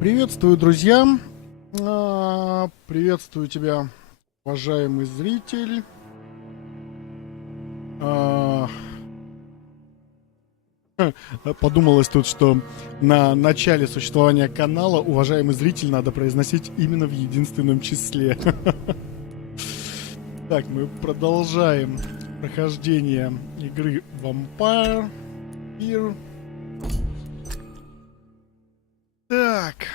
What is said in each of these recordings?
Приветствую, друзья! Приветствую тебя, уважаемый зритель. А, Подумалось тут, что на начале существования канала уважаемый зритель надо произносить именно в единственном числе. Так, мы продолжаем прохождение игры Vampyr. Так,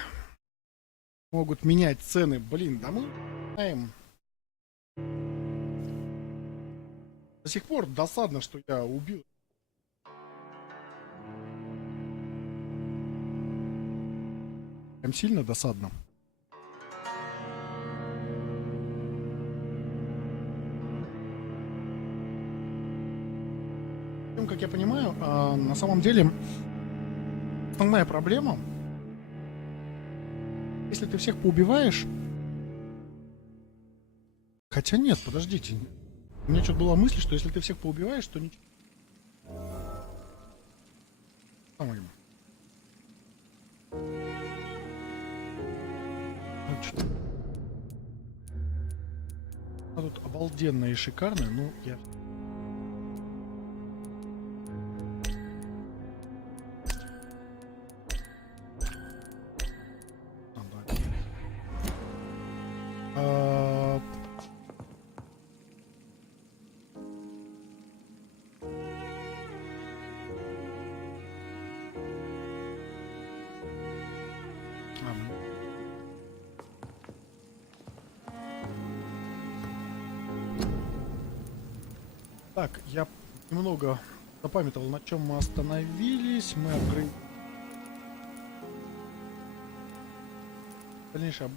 могут менять цены. Блин, да мы знаем. До сих пор досадно, что я убил. Прям сильно досадно. Как я понимаю, на самом деле основная проблема, если ты всех поубиваешь. Хотя нет, подождите. У меня что-то была мысль, что если ты всех поубиваешь, то ничего. Она тут обалденная и шикарная, ну я... Так, я немного запамятовал, на чем мы остановились. Мы открыли... Дальнейшее...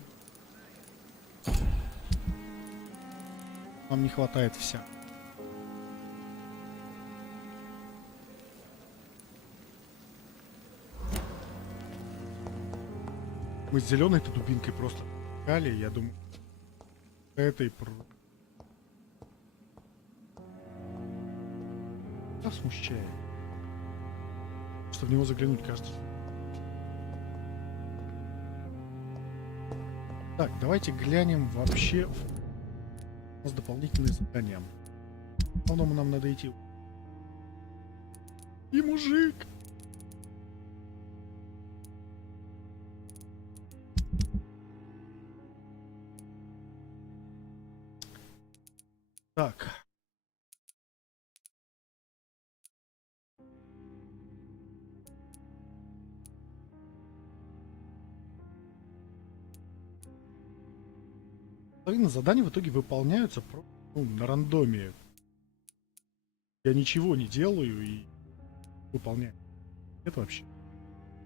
Нам не хватает вся. Мы с зеленой-то дубинкой просто играли, я думаю, этой смущает, что в него заглянуть каждый. Так, давайте глянем вообще. У нас дополнительные задания. В основном нам надо идти. И мужик. Так. Половина заданий в итоге выполняются на рандоме. Я ничего не делаю и выполняю. Это вообще.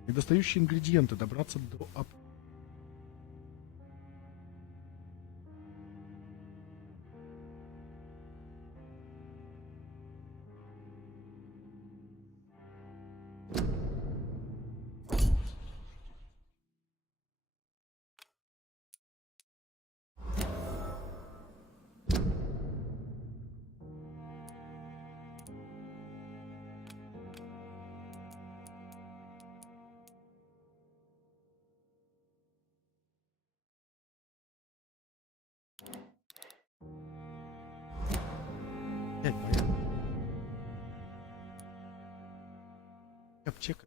Недостающие ингредиенты. Добраться до аптека.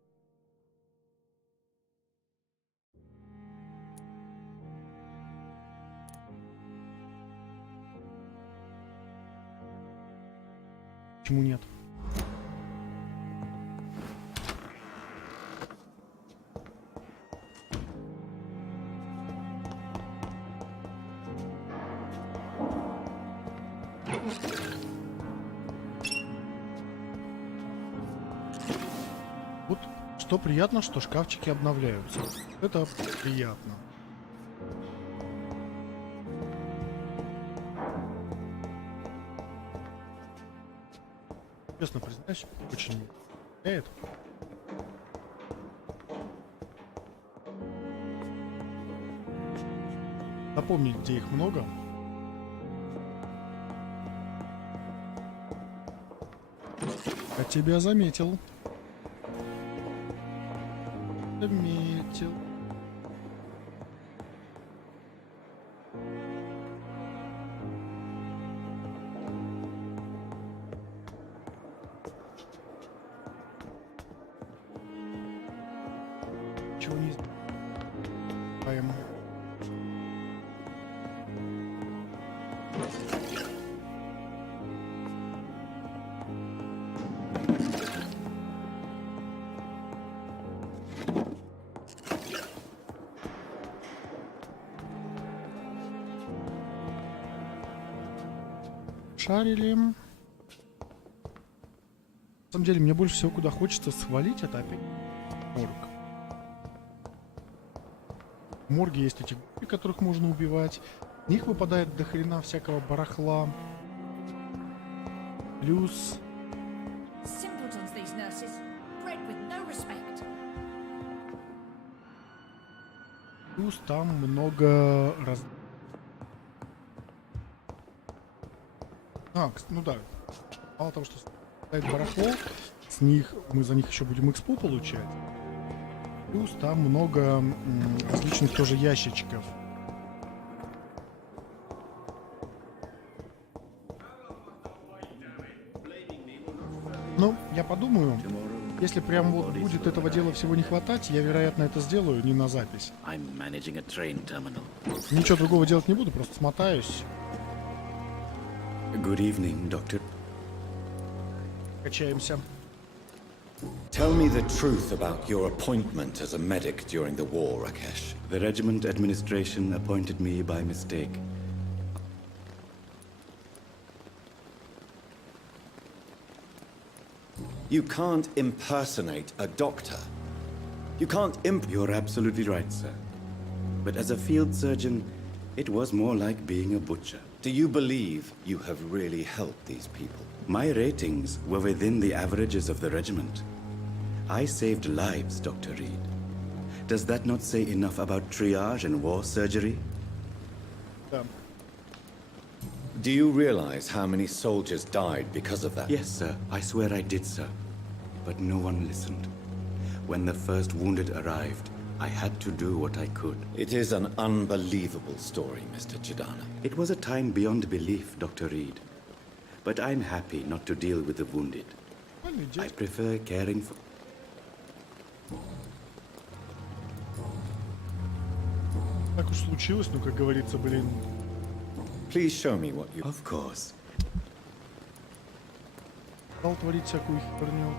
Почему нет? Вот что приятно, что шкафчики обновляются. Это приятно. Честно признаюсь, очень впечатляет. Напомнить, где их много. Я тебя заметил. Заметил. Чего не знаем. Шарили. На самом деле, мне больше всего куда хочется свалить, это опять морг. В морге есть эти губи, которых можно убивать. В них выпадает до хрена всякого барахла. Плюс... Плюс там много раз... ну да. Мало того, что стоит барахло, с них мы за них еще будем экспу получать. Плюс там много различных тоже ящичков. Ну, я подумаю, если прям вот будет этого дела всего не хватать, я, вероятно, это сделаю не на запись. Ничего другого делать не буду, просто смотаюсь. Good evening, Doctor. Качаемся. Tell me the truth about your appointment as a medic during the war, Rakesh. The regiment administration appointed me by mistake. You can't impersonate a doctor. You can't You're absolutely right, sir. But as a field surgeon, it was more like being a butcher. Do you believe you have really helped these people? My ratings were within the averages of the regiment. I saved lives, Dr. Reed. Does that not say enough about triage and war surgery? Do you realize how many soldiers died because of that? Yes, sir. I swear I did, sir. But no one listened. When the first wounded arrived, I had to do what I could. It is an unbelievable story, Mr. Chidana. It was a time beyond belief, Dr. Reed. But I'm happy not to deal with the wounded. I prefer caring for... Так уж случилось, ну, как говорится, блин. Please show me what you... Of course. Стал творить всякую херню.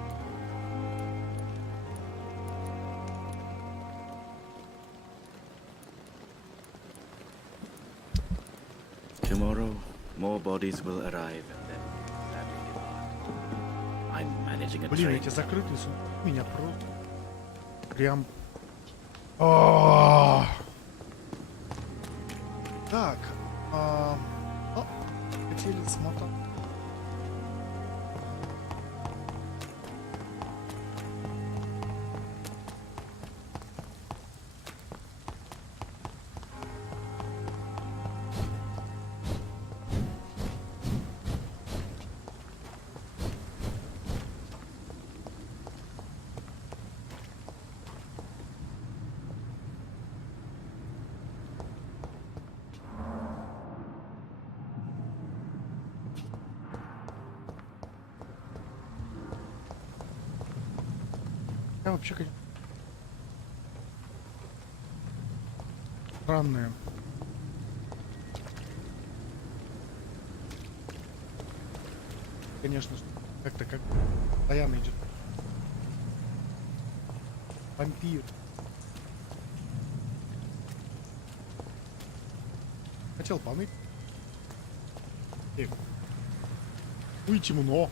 Tomorrow, more bodies will arrive and then sadly depart. I'm managing a Блин, train. эти закрытые меня просто прям... Так, хотели смотреть. Я вообще как... Странные. Конечно, как-то как постоянно идет. Вампир. Хотел помыть. Ой, темно.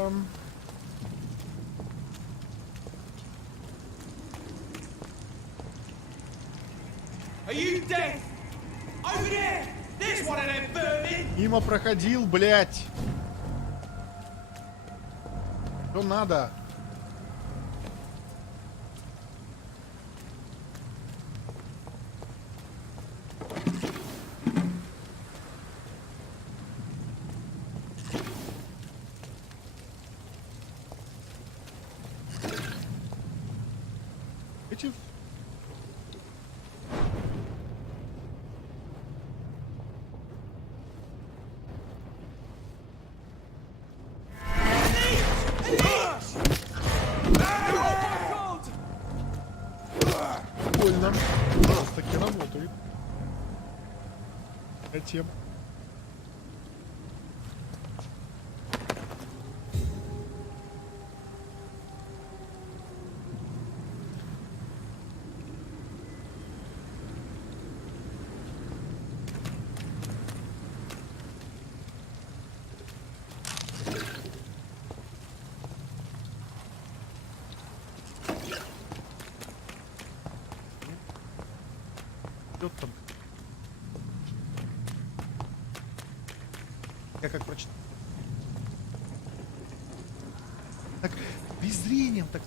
Ам. Are you dead? Over there! There's one of them vermin! Мимо проходил, блядь. Что надо? Эти... Больно. Таки работает. Тема. Идет там. Я как прочитал. Так, без зрением так.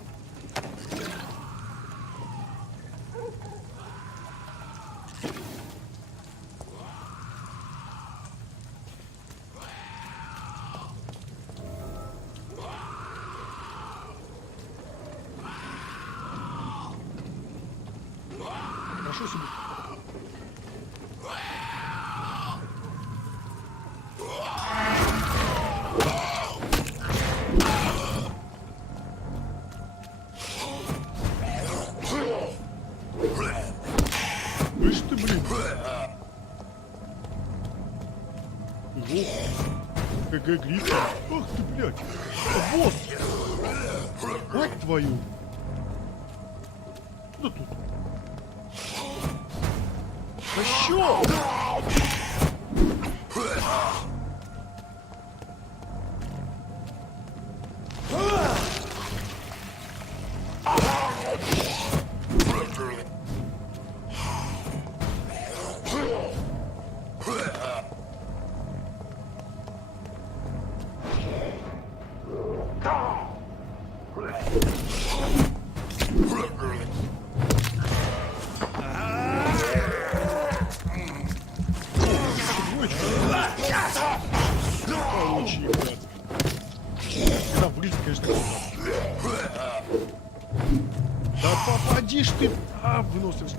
Хорошо себе. Слышь ты, блин. Ого. КГ Гриффин. Ах ты, блядь. Босс. Мать твою. Что тут? Да чё? Получи, блядь. Когда выглядит, конечно, круто. Да попади ж ты! А, выносливость.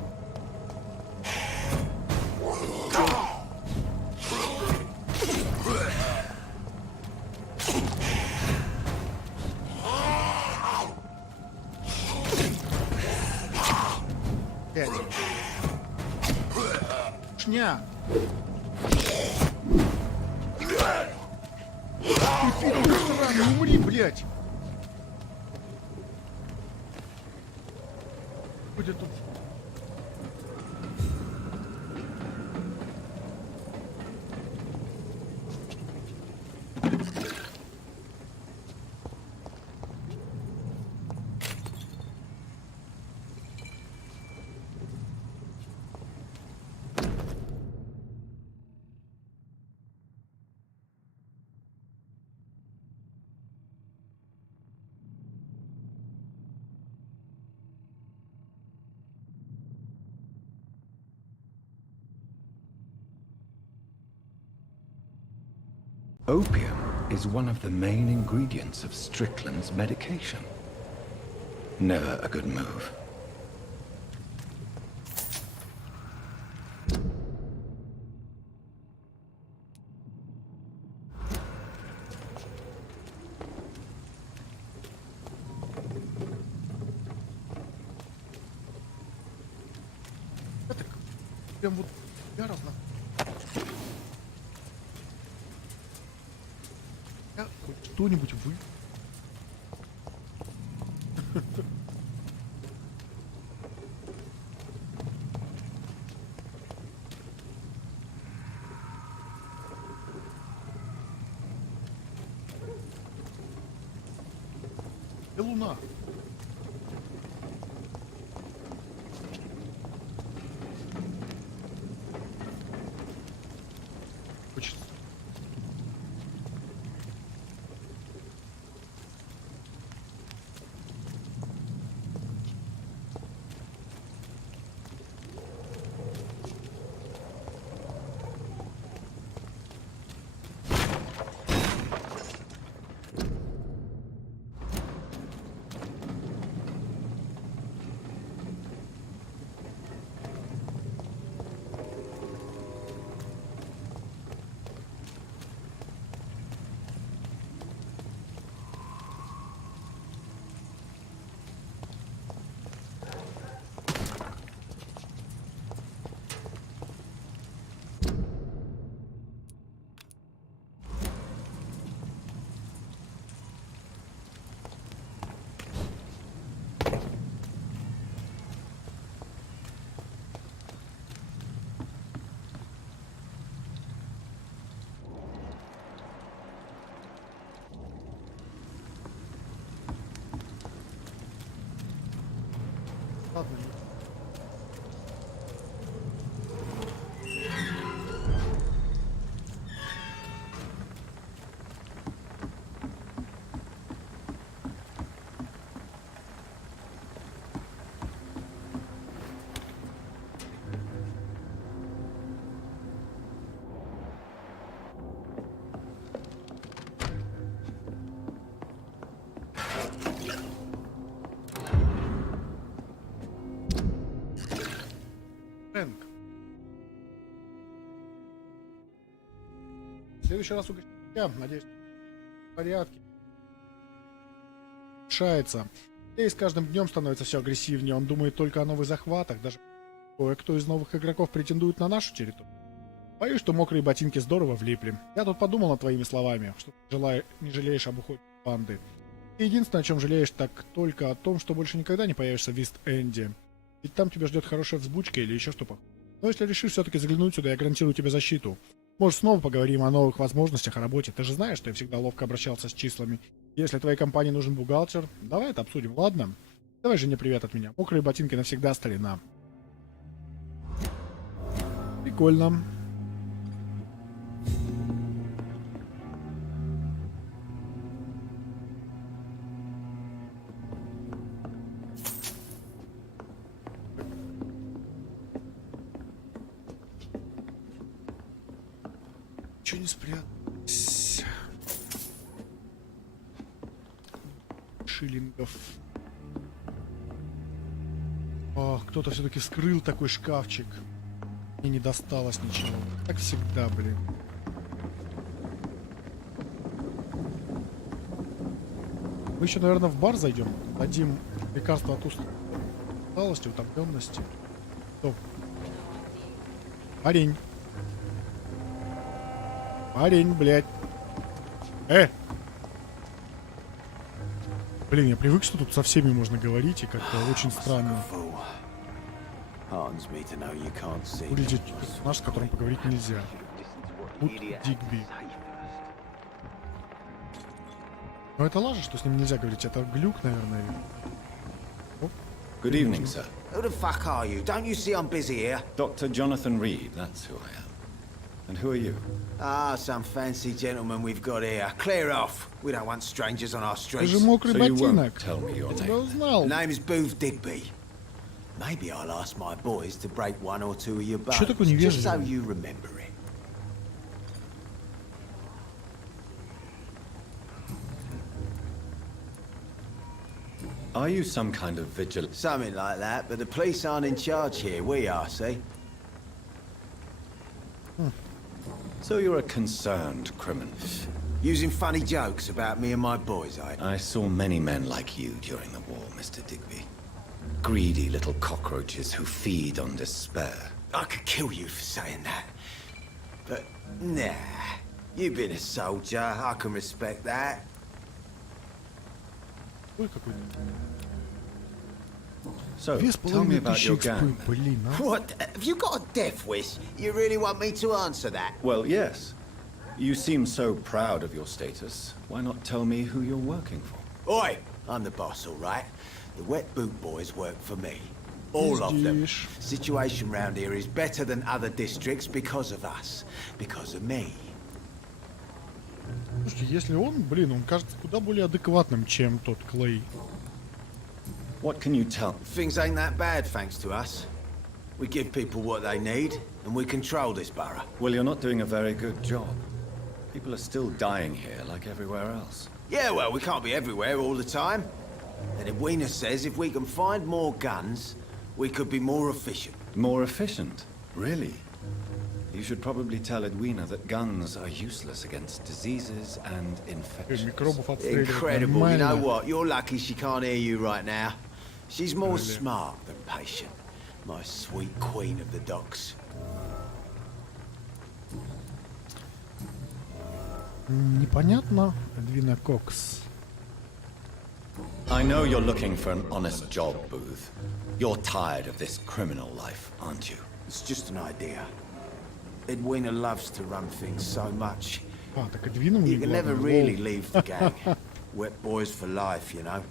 Пять. Шня! Ты пидор сраный, умри, блядь! Будет тут. Opium is one of the main ingredients of Strickland's medication. Never a good move. Это прям вот яростно. Я хоть что-нибудь вы. луна. Хочется. Ладно. Фрэнк. В следующий раз угощу тебя, надеюсь, в порядке. Решается. И с каждым днем становится все агрессивнее. Он думает только о новых захватах. Даже кое-кто из новых игроков претендует на нашу территорию. Боюсь, что мокрые ботинки здорово влипли. Я тут подумал над твоими словами, что ты не жалеешь об уходе банды. И единственное, о чем жалеешь, так только о том, что больше никогда не появишься в Ист-Энде. Ведь там тебя ждет хорошая взбучка или еще что-то. Но если решишь все-таки заглянуть сюда, я гарантирую тебе защиту. Может, снова поговорим о новых возможностях, о работе. Ты же знаешь, что я всегда ловко обращался с числами. Если твоей компании нужен бухгалтер, давай это обсудим, ладно? Давай Жене привет от меня. Мокрые ботинки навсегда, старина. Прикольно. Чё не спрятать? Шиллингов. О, кто-то все-таки вскрыл такой шкафчик. Мне не досталось ничего. Как всегда, блин. Мы еще, наверное, в бар зайдем. Дадим лекарство от усталости, утомленности. Стоп. Парень. Парень, блядь. Блин, я привык, что тут со всеми можно говорить, и как-то очень странно выглядит персонаж, с которым поговорить нельзя. Тут Дигби. Но это лажа, что с ним нельзя говорить. Это глюк, наверное. Оп. Good evening, sir. Who the fuck are you? Don't you see I'm busy here? Dr. Jonathan Reed, that's who I am. And who are you? Ah, some fancy gentleman we've got here. Clear off. We don't want strangers on our Ты же streets. мокрый So you won't ботинок. tell me your Я тебя name. узнал. Name's Booth Digby. Maybe I'll ask my boys to break one or two of your bones, Чё такой just so невежливый? you remember it. Are you some kind of vigilante? Something like that, but the police aren't in charge here. We are, see? So you're a concerned criminal. Using funny jokes about me and my boys, I saw many men like you during the war, Mr. Digby. Greedy little cockroaches who feed on despair. I could kill you for saying that. But, nah. You've been a soldier. I can respect that. Ой, какой-то. So, Две с tell me половиной about тысячи your экспы, gang. блин, а? What? Have you got a death wish? You really want me to answer that? Well, yes. You seem so proud of your status. Why not tell me who you're working for? Oi! I'm the boss, all right? The wet boot boys work for me. All of them. Пиздишь. Situation round here is better than other districts because of us. Because of me. Слушайте, если он, блин, он кажется куда более адекватным, чем тот Клей. What can you tell? Things ain't that bad, thanks to us. We give people what they need, and we control this borough. Well, you're not doing a very good job. People are still dying here like everywhere else. Yeah, well, we can't be everywhere all the time. And Edwina says if we can find more guns, we could be more efficient. More efficient? Really? You should probably tell Edwina that guns are useless against diseases and infections. Микробов отстреливать Incredible. You know нормально. what? You're lucky she can't hear you right now. She's more smart than patient. My sweet queen of the docks. Непонятно. Эдвина Кокс. I know you're looking for an honest job, Booth. You're tired of this criminal life, aren't you? It's just an idea. Edwina loves to run things so much. А, так Эдвина мне You can never главное. really Лол. leave the gang. Wet boys for life, you know.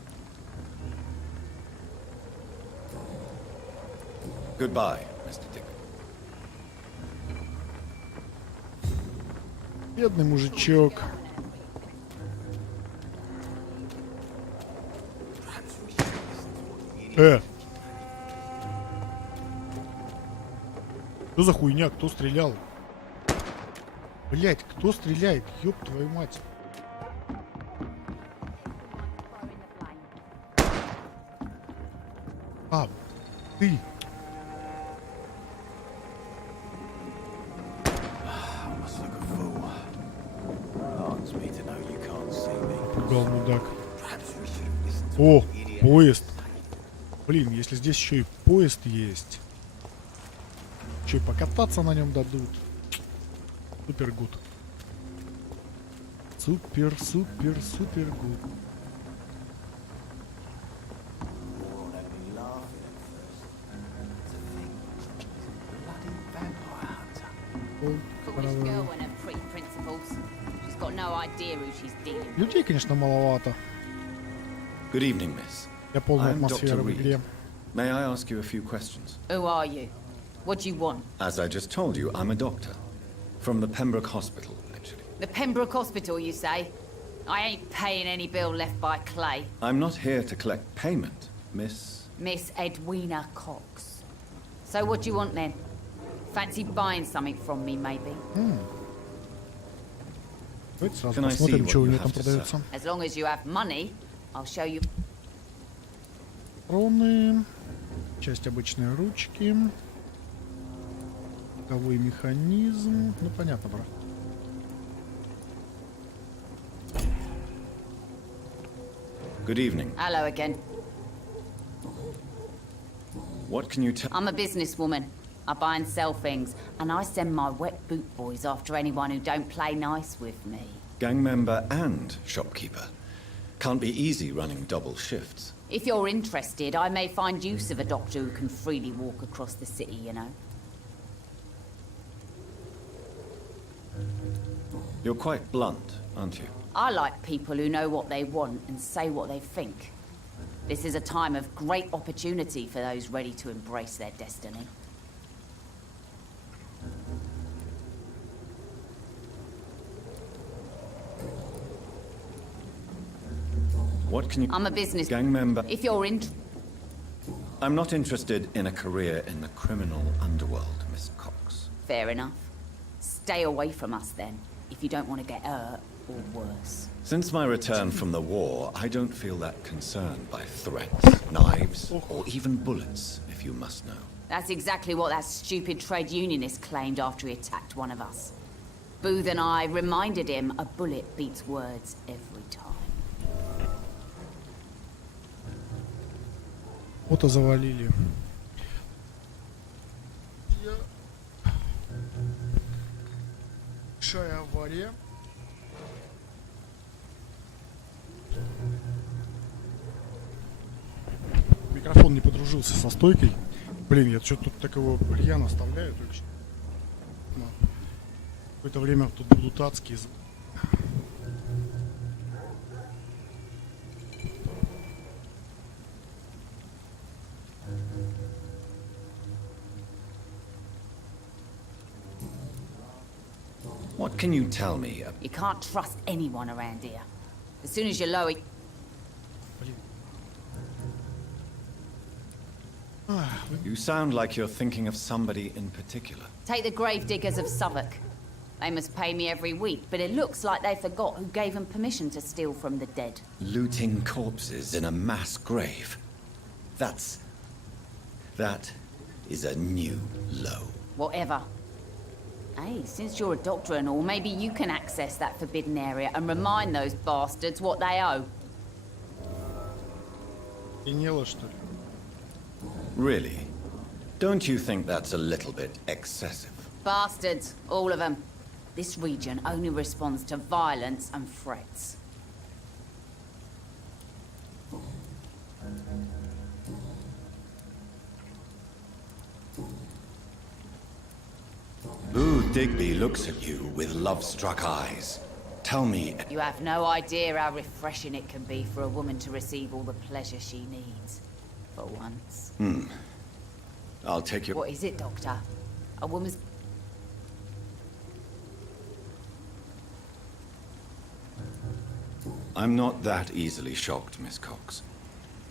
Goodbye, Mr. Dick. Бедный мужичок. Что за хуйня? Кто стрелял? Блять, кто стреляет? Ёб твою мать. А, ты. I must look a fool. Heartens me to know you can't see me. Пугал мудак. Perhaps we should have listened to О, the idiot. поезд. Блин, если здесь еще и поезд есть. Че, и покататься на нем дадут. Супер гуд. Супер, супер, супер гуд. Lord, I've been laughing at first. To think, bloody vampire hunter. Foolish girl and her pretty principles. She's got no idea who she's dealing with. Людей, конечно, маловато. Good evening, miss. Для полной I'm Dr. атмосферы в игре. Reed. May I ask you a few questions? Who are you? What do you want? As I just told you, I'm a doctor. From the Pembroke Hospital, actually. The Pembroke Hospital, you say? I ain't paying any bill left by Clay. I'm not here to collect payment, miss. Miss Edwina Cox. So what do you want then? Fancy buying something from me, maybe? Давайте сразу Can I see посмотрим, what что у you нее там have to продается. As long as you have money, I'll show you. Патроны. Часть обычной ручки. Боковой механизм. Ну, понятно, брат. Good evening. Hello again. What can you tell? I'm a businesswoman. I buy and sell things, and I send my wet boot boys after anyone who don't play nice with me. Gang member and shopkeeper. Can't be easy running double shifts. If you're interested, I may find use of a doctor who can freely walk across the city, you know. You're quite blunt, aren't you? I like people who know what they want and say what they think. This is a time of great opportunity for those ready to embrace their destiny. What can you... I'm a business... Gang member... If you're in... I'm not interested in a career in the criminal underworld, Miss Cox. Fair enough. Stay away from us then, if you don't want to get hurt or worse. Since my return from the war, I don't feel that concerned by threats, knives, or even bullets, if you must know. That's exactly what that stupid trade unionist claimed after he attacked one of us. Booth and I reminded him a bullet beats words every time. Фото завалили. Большая авария. Микрофон не подружился со стойкой. Блин, я что-то тут так его рьяно оставляю. Только какое-то время тут будут адские звуки. What can you tell me? You can't trust anyone around here. As soon as you lower... Блин. Ах, You sound like you're thinking of somebody in particular. Take the gravediggers of Southwark. They must pay me every week, but it looks like they forgot who gave them permission to steal from the dead. Looting corpses in a mass grave. That is a new low. Whatever. Hey, since you're a doctor and all, maybe you can access that forbidden area and remind those bastards what they owe. охренела, что ли? Really? Don't you think that's a little bit excessive? Bastards, all of them. This region only responds to violence and threats. Boo Digby looks at you with love-struck eyes. Tell me, You have no idea how refreshing it can be for a woman to receive all the pleasure she needs. For once. I'll take your... What is it, Doctor? A woman's... I'm not that easily shocked, Miss Cox.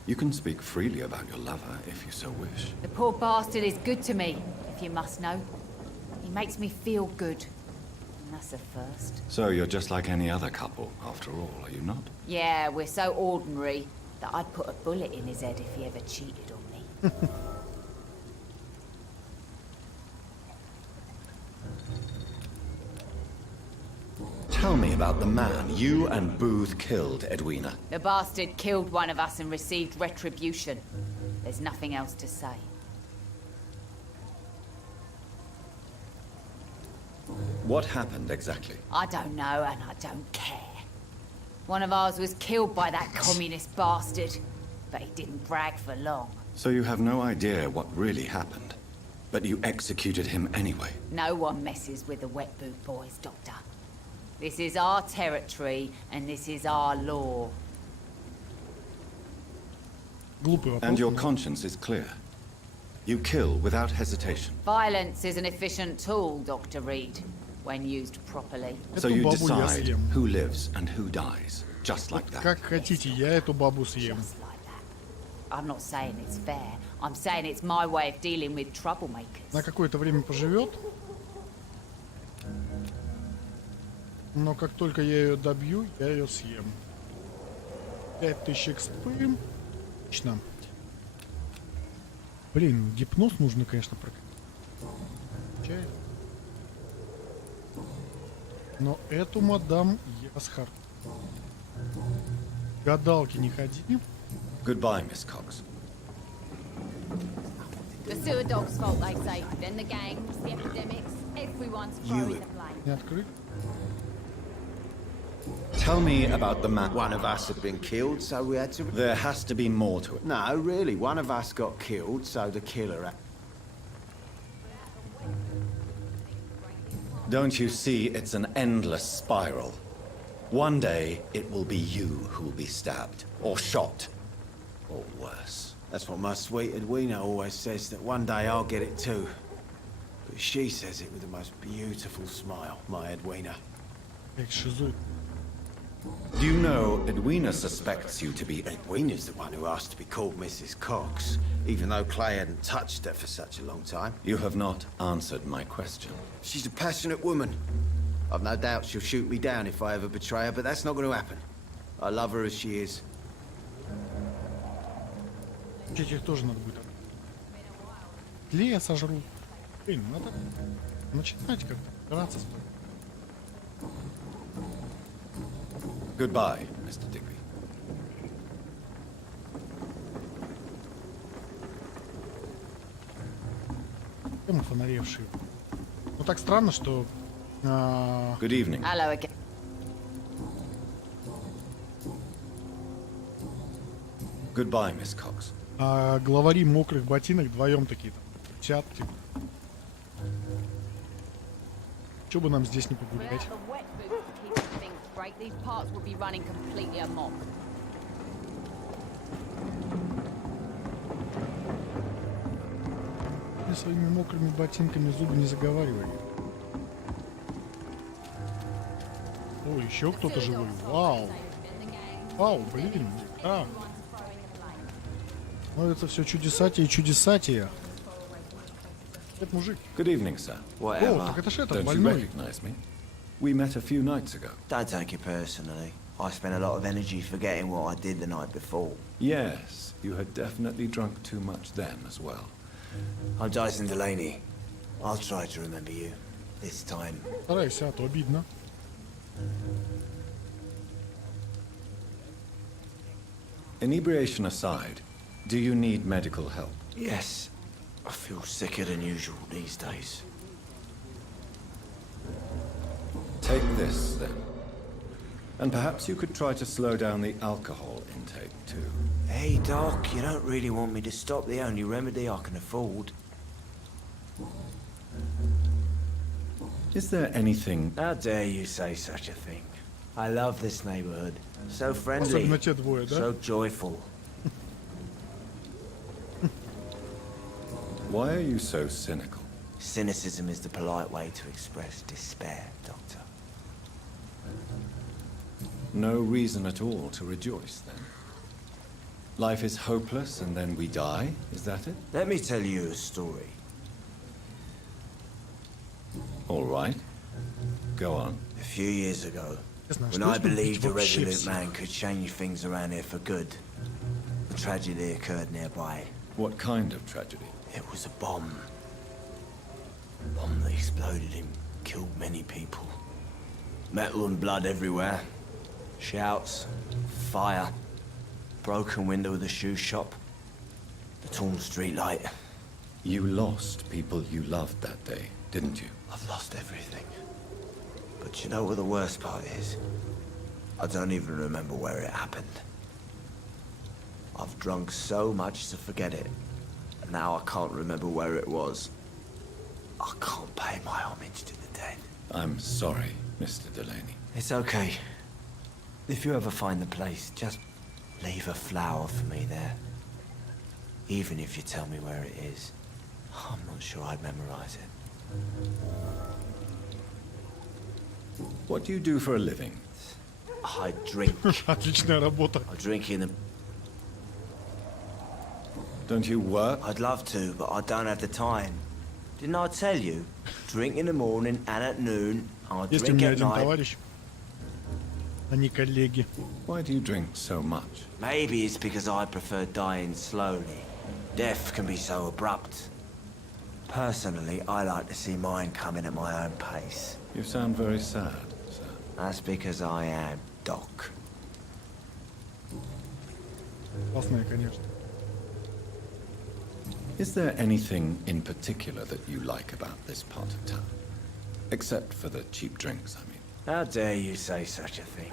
You can speak freely about your lover if you so wish. The poor bastard is good to me, if you must know. He makes me feel good. And that's a first. So you're just like any other couple, after all, are you not? Yeah, we're so ordinary that I'd put a bullet in his head if he ever cheated on me. Tell me about the man you and Booth killed, Edwina. The bastard killed one of us and received retribution. There's nothing else to say. What happened exactly? I don't know and I don't care. One of ours was killed by that communist bastard, but he didn't brag for long. So you have no idea what really happened, but you executed him anyway. No one messes with the wet boot boys, Doctor. This is our territory and this is our law. Глупый вопрос. And your conscience is clear. You kill without hesitation. Violence is an efficient tool, Dr. Reed, when used properly. So Эту you бабу я decide съем. who lives and who dies, just like that. Как хотите, я эту бабу съем. Just like that. I'm not saying it's fair. I'm saying it's my way of dealing with troublemakers. На какое-то время поживет. Но как только я ее добью, я ее съем. 5000 экспы. Отлично. Блин, гипноз нужно, конечно, прокачать. Но эту мадам я схар. Гадалки не ходи. Goodbye, Miss Cox. The sewer dog's fault, they say. Then the gangs, the epidemics, everyone's throwing the blame. Не открыть. Tell me about the man. One of us had been killed, so we had to... There has to be more to it. No, really, one of us got killed, so the killer... Don't you see it's an endless spiral? One day, it will be you who will be stabbed, or shot, or worse. That's what my sweet Edwina always says, that one day I'll get it too. But she says it with the most beautiful smile, my Edwina. Как шизоид. Do you know Edwina suspects you to be... Edwina's the one who asked to be called Mrs. Cox, even though Clay hadn't touched her for such a long time. You have not answered my question. She's a passionate woman. I've no doubt she'll shoot me down if I ever betray her, but that's not going to happen. I love her as she is. Этих тоже надо будет. Клея сожру. Блин, надо начинать как-то драться с тобой. Goodbye, Mr. Digby. Тема фонаревший. Ну так странно, что Good evening. Hello again. Goodbye, Miss Cox. главари мокрых ботинок вдвоем такие там чат, типа. Чё бы нам здесь не погулять? Without the wet boots to keep things straight, these parts would be running completely amok. Своими мокрыми ботинками зубы не заговаривали. О, еще кто-то живой. Вау. Вау, блин. Да. Ну это все чудесатие и чудесатие. Это мужик. Good evening, sir. О, Whatever. так это ж этот Don't you больной. recognize me? We met a few nights ago. Don't take it personally. I spent a lot of energy forgetting what I did the night before. Yes, you had definitely drunk too much then as well. I'm Dyson Delaney. I'll try to remember you. This time. Старайся, а то обидно. Inebriation aside, do you need medical help? Yes. I feel sicker than usual these days. Take this, then. And perhaps you could try to slow down the alcohol intake, too. Hey, Doc, you don't really want me to stop the only remedy I can afford. Is there anything... How dare you say such a thing? I love this neighborhood. So friendly. Особенно те двое, да? So joyful. Why are you so cynical? Cynicism is the polite way to express despair, Doctor. No reason at all to rejoice, then? Life is hopeless and then we die, is that it? Let me tell you a story. All right. Go on. A few years ago, Я знаю, when что I это believed a вообще resolute все. man could change things around here for good, a tragedy occurred nearby. What kind of tragedy? It was a bomb. A bomb that exploded and killed many people. Metal and blood everywhere. Shouts, fire, broken window of the shoe shop, the torn street light. You lost people you loved that day, didn't you? I've lost everything. But you know what the worst part is? I don't even remember where it happened. I've drunk so much to forget it. And now I can't remember where it was. I can't pay my homage to the dead. I'm sorry, Mr. Delaney. It's okay. If you ever find the place, just leave a flower for me there. Even if you tell me where it is. I'm not sure I'd memorize it. What do you do for a living? I drink. Отличная работа. I drink in the... Don't you work? I'd love to, but I don't have the time. Didn't I tell you? Drink in the morning and at noon. I Есть у drink меня at один night. товарищ. Они коллеги. Why do you drink so much? Maybe it's because I prefer dying slowly. Death can be so abrupt. Personally, I like to see mine coming at my own pace. You sound very sad, sir. That's because I am Doc. Классная, конечно. Is there anything in particular that you like about this part of town? Except for the cheap drinks, I mean. How dare you say such a thing?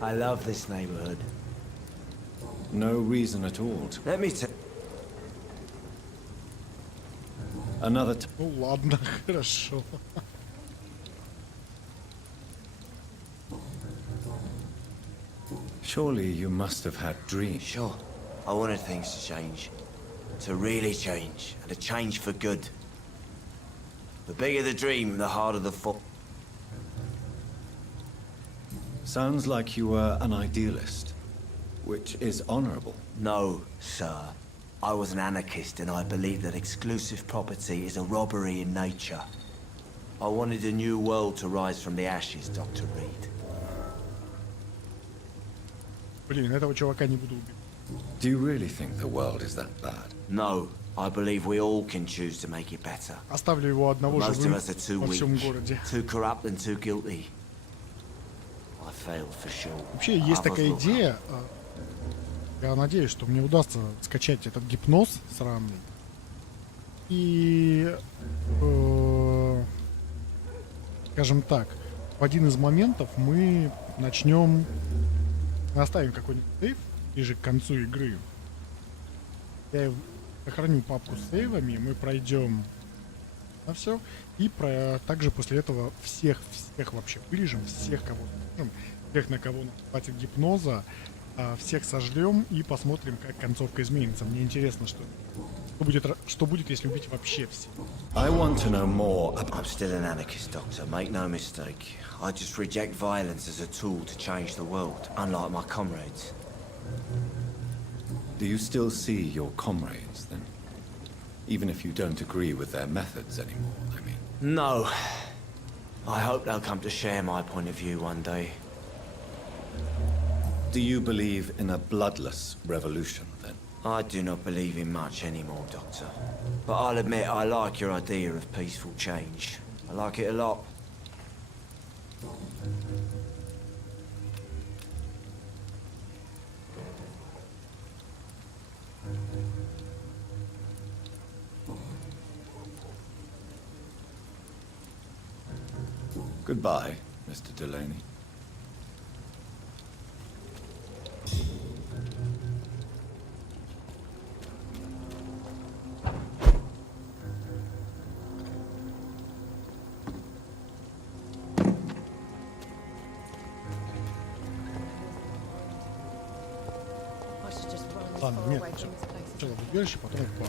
I love this neighborhood. No reason at all to... Let me tell... Another Ну ладно, хорошо. Surely you must have had dreams. Sure, I wanted things to change. To really change, and to change for good. The bigger the dream, the harder the fall. Sounds like you were an idealist, which is honorable. No, sir. I was an anarchist and I believed that exclusive property is a robbery in nature. I wanted a new world to rise from the ashes, Dr. Reed. Блин, этого чувака не буду убить. Do you really think the world is that bad? No, I believe we all can choose to make it better. Оставлю его одного Most of живым us are too во всем weak, городе. too corrupt and too guilty. I failed for sure. Вообще есть Others такая will идея. Я надеюсь, что мне удастся скачать этот гипноз сраный. И, скажем так, в один из моментов мы начнем, оставим какой-нибудь сейф ближе к концу игры. Я сохраню папку с сейвами, мы пройдем на все. И также после этого всех вообще вырежем, всех, кого можем, всех, на кого хватит гипноза, всех сожрем и посмотрим, как концовка изменится. Мне интересно, что Что будет, если убить вообще всех? I want to know more I'm still an anarchist, Doctor. Make no mistake. I just reject violence as a tool to change the world, unlike my comrades. Do you still see your comrades, then? Even if you don't agree with their methods anymore, I mean. No. I hope they'll come to share my point of view one day. Do you believe in a bloodless revolution, then? I do not believe in much anymore, Doctor. But I'll admit I like your idea of peaceful change. I like it a lot. Goodbye, Mr. Delaney. Ладно, нет, все. Сначала в убежище, потом в бар.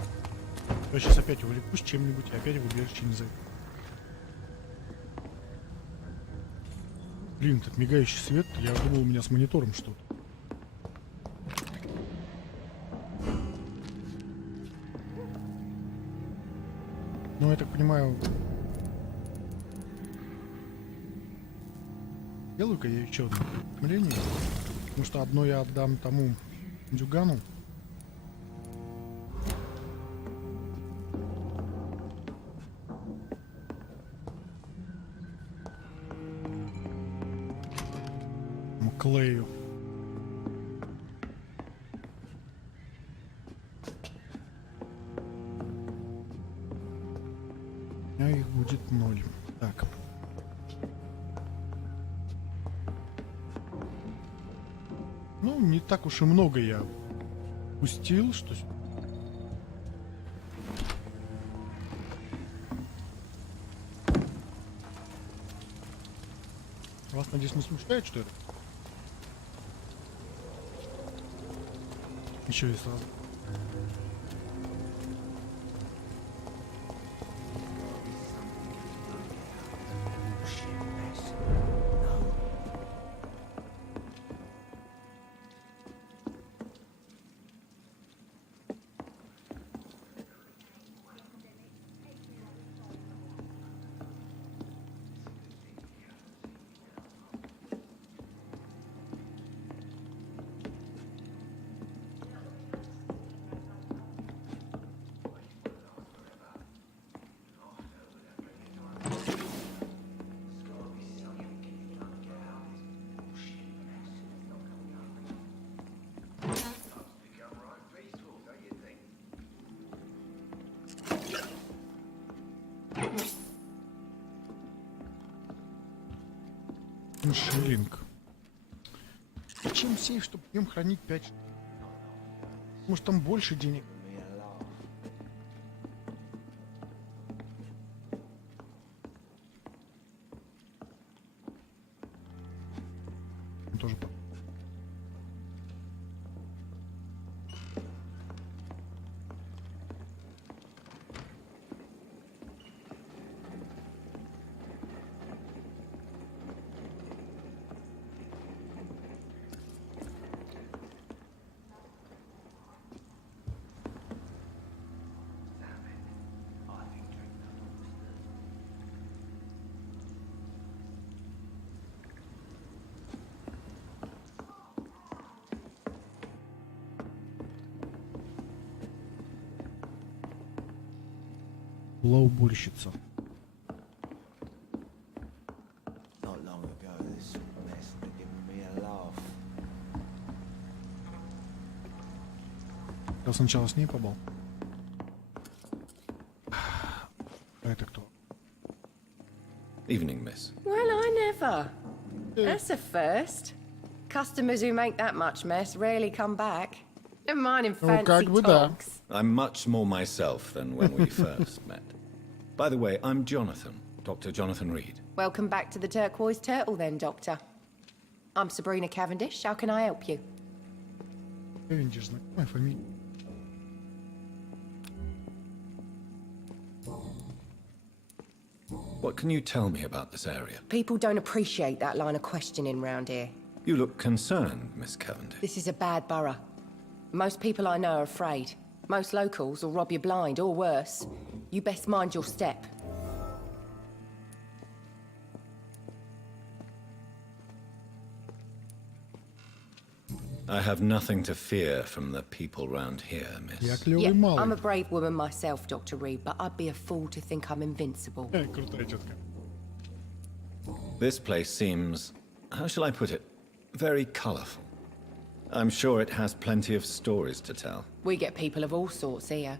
Я сейчас опять увлекусь чем-нибудь и опять в убежище не зайду. Блин, этот мигающий свет, я думал, у меня с монитором что-то. Ну, я так понимаю... Делаю-ка я еще одно уведомление, потому что одно я отдам тому Дюгану. Клею. А их будет 0. Так. Ну, не так уж и много я пустил, что... Вас, надеюсь, не смущает, что это? Еще и сразу. Шиллинг. Зачем сейф, чтобы в нем хранить 5? Может, там больше денег? Тоже. Была уборщица. Not long ago, this mess had given me a laugh. Я сначала с ней побал. А это кто? Evening, miss. Well, I never. That's a first. Customers who make that much mess rarely come back. Never mind in Ну, fancy как бы да. togs. I'm much more myself than when we first met. By the way, I'm Jonathan, Dr. Jonathan Reed. Welcome back to the Turquoise Turtle then, Doctor. I'm Sabrina Cavendish. How can I help you? Кевиндиш, знакомая фамилия. What can you tell me about this area? People don't appreciate that line of questioning round here. You look concerned, Miss Cavendish. This is a bad borough. Most people I know are afraid. Most locals will rob you blind, or worse. You best mind your step. I have nothing to fear from the people round here, Я miss. клёвый Yeah, I'm малый. a brave woman myself, Dr. Reed, but I'd be a fool to think I'm invincible. Крутая тетка. This place seems, how shall I put it, very colourful. I'm sure it has plenty of stories to tell. We get people of all sorts here.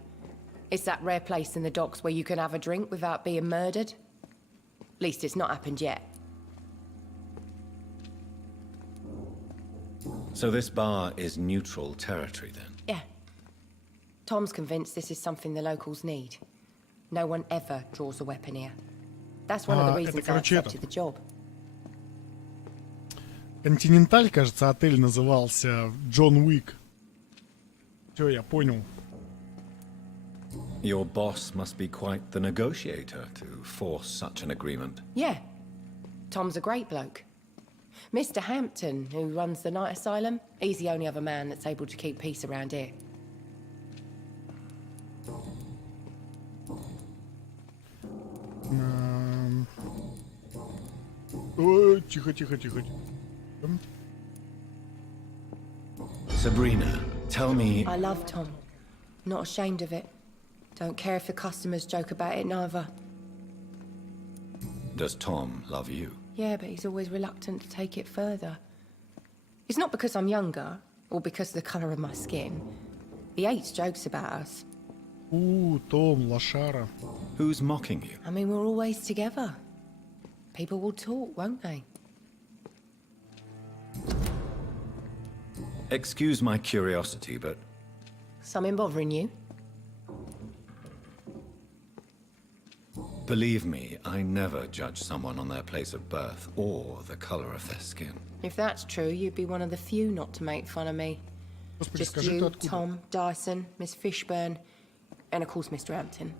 It's that rare place in the docks where you can have a drink without being murdered. At least it's not happened yet. So this bar is neutral territory then? Yeah. Tom's convinced this is something the locals need. No one ever draws a weapon here. That's one of the это, reasons I короче, accepted the job. Континенталь, кажется, отель назывался. Джон Уик. Все, я понял. Your boss must be quite the negotiator to force such an agreement. Yeah. Tom's a great bloke. Mr. Hampton, who runs the night asylum, he's the only other man that's able to keep peace around here. Ой, тихо, тихо, тихо. Sabrina, tell me... I love Tom. Not ashamed of it. Don't care if the customers joke about it neither. Does Tom love you? Yeah, but he's always reluctant to take it further. It's not because I'm younger, or because of the colour of my skin. He hates jokes about us. Том, лошара. Who's mocking you? I mean, we're always together. People will talk, won't they? Excuse my curiosity, but Something bothering you? believe me, I never judge someone on their place of birth or the color of their skin. If that's true, you'd be one of the few not to make fun of me. Господи, Just скажи, ты you, откуда? Tom, Dyson, Miss Fishburne, and of course Mr. Hampton.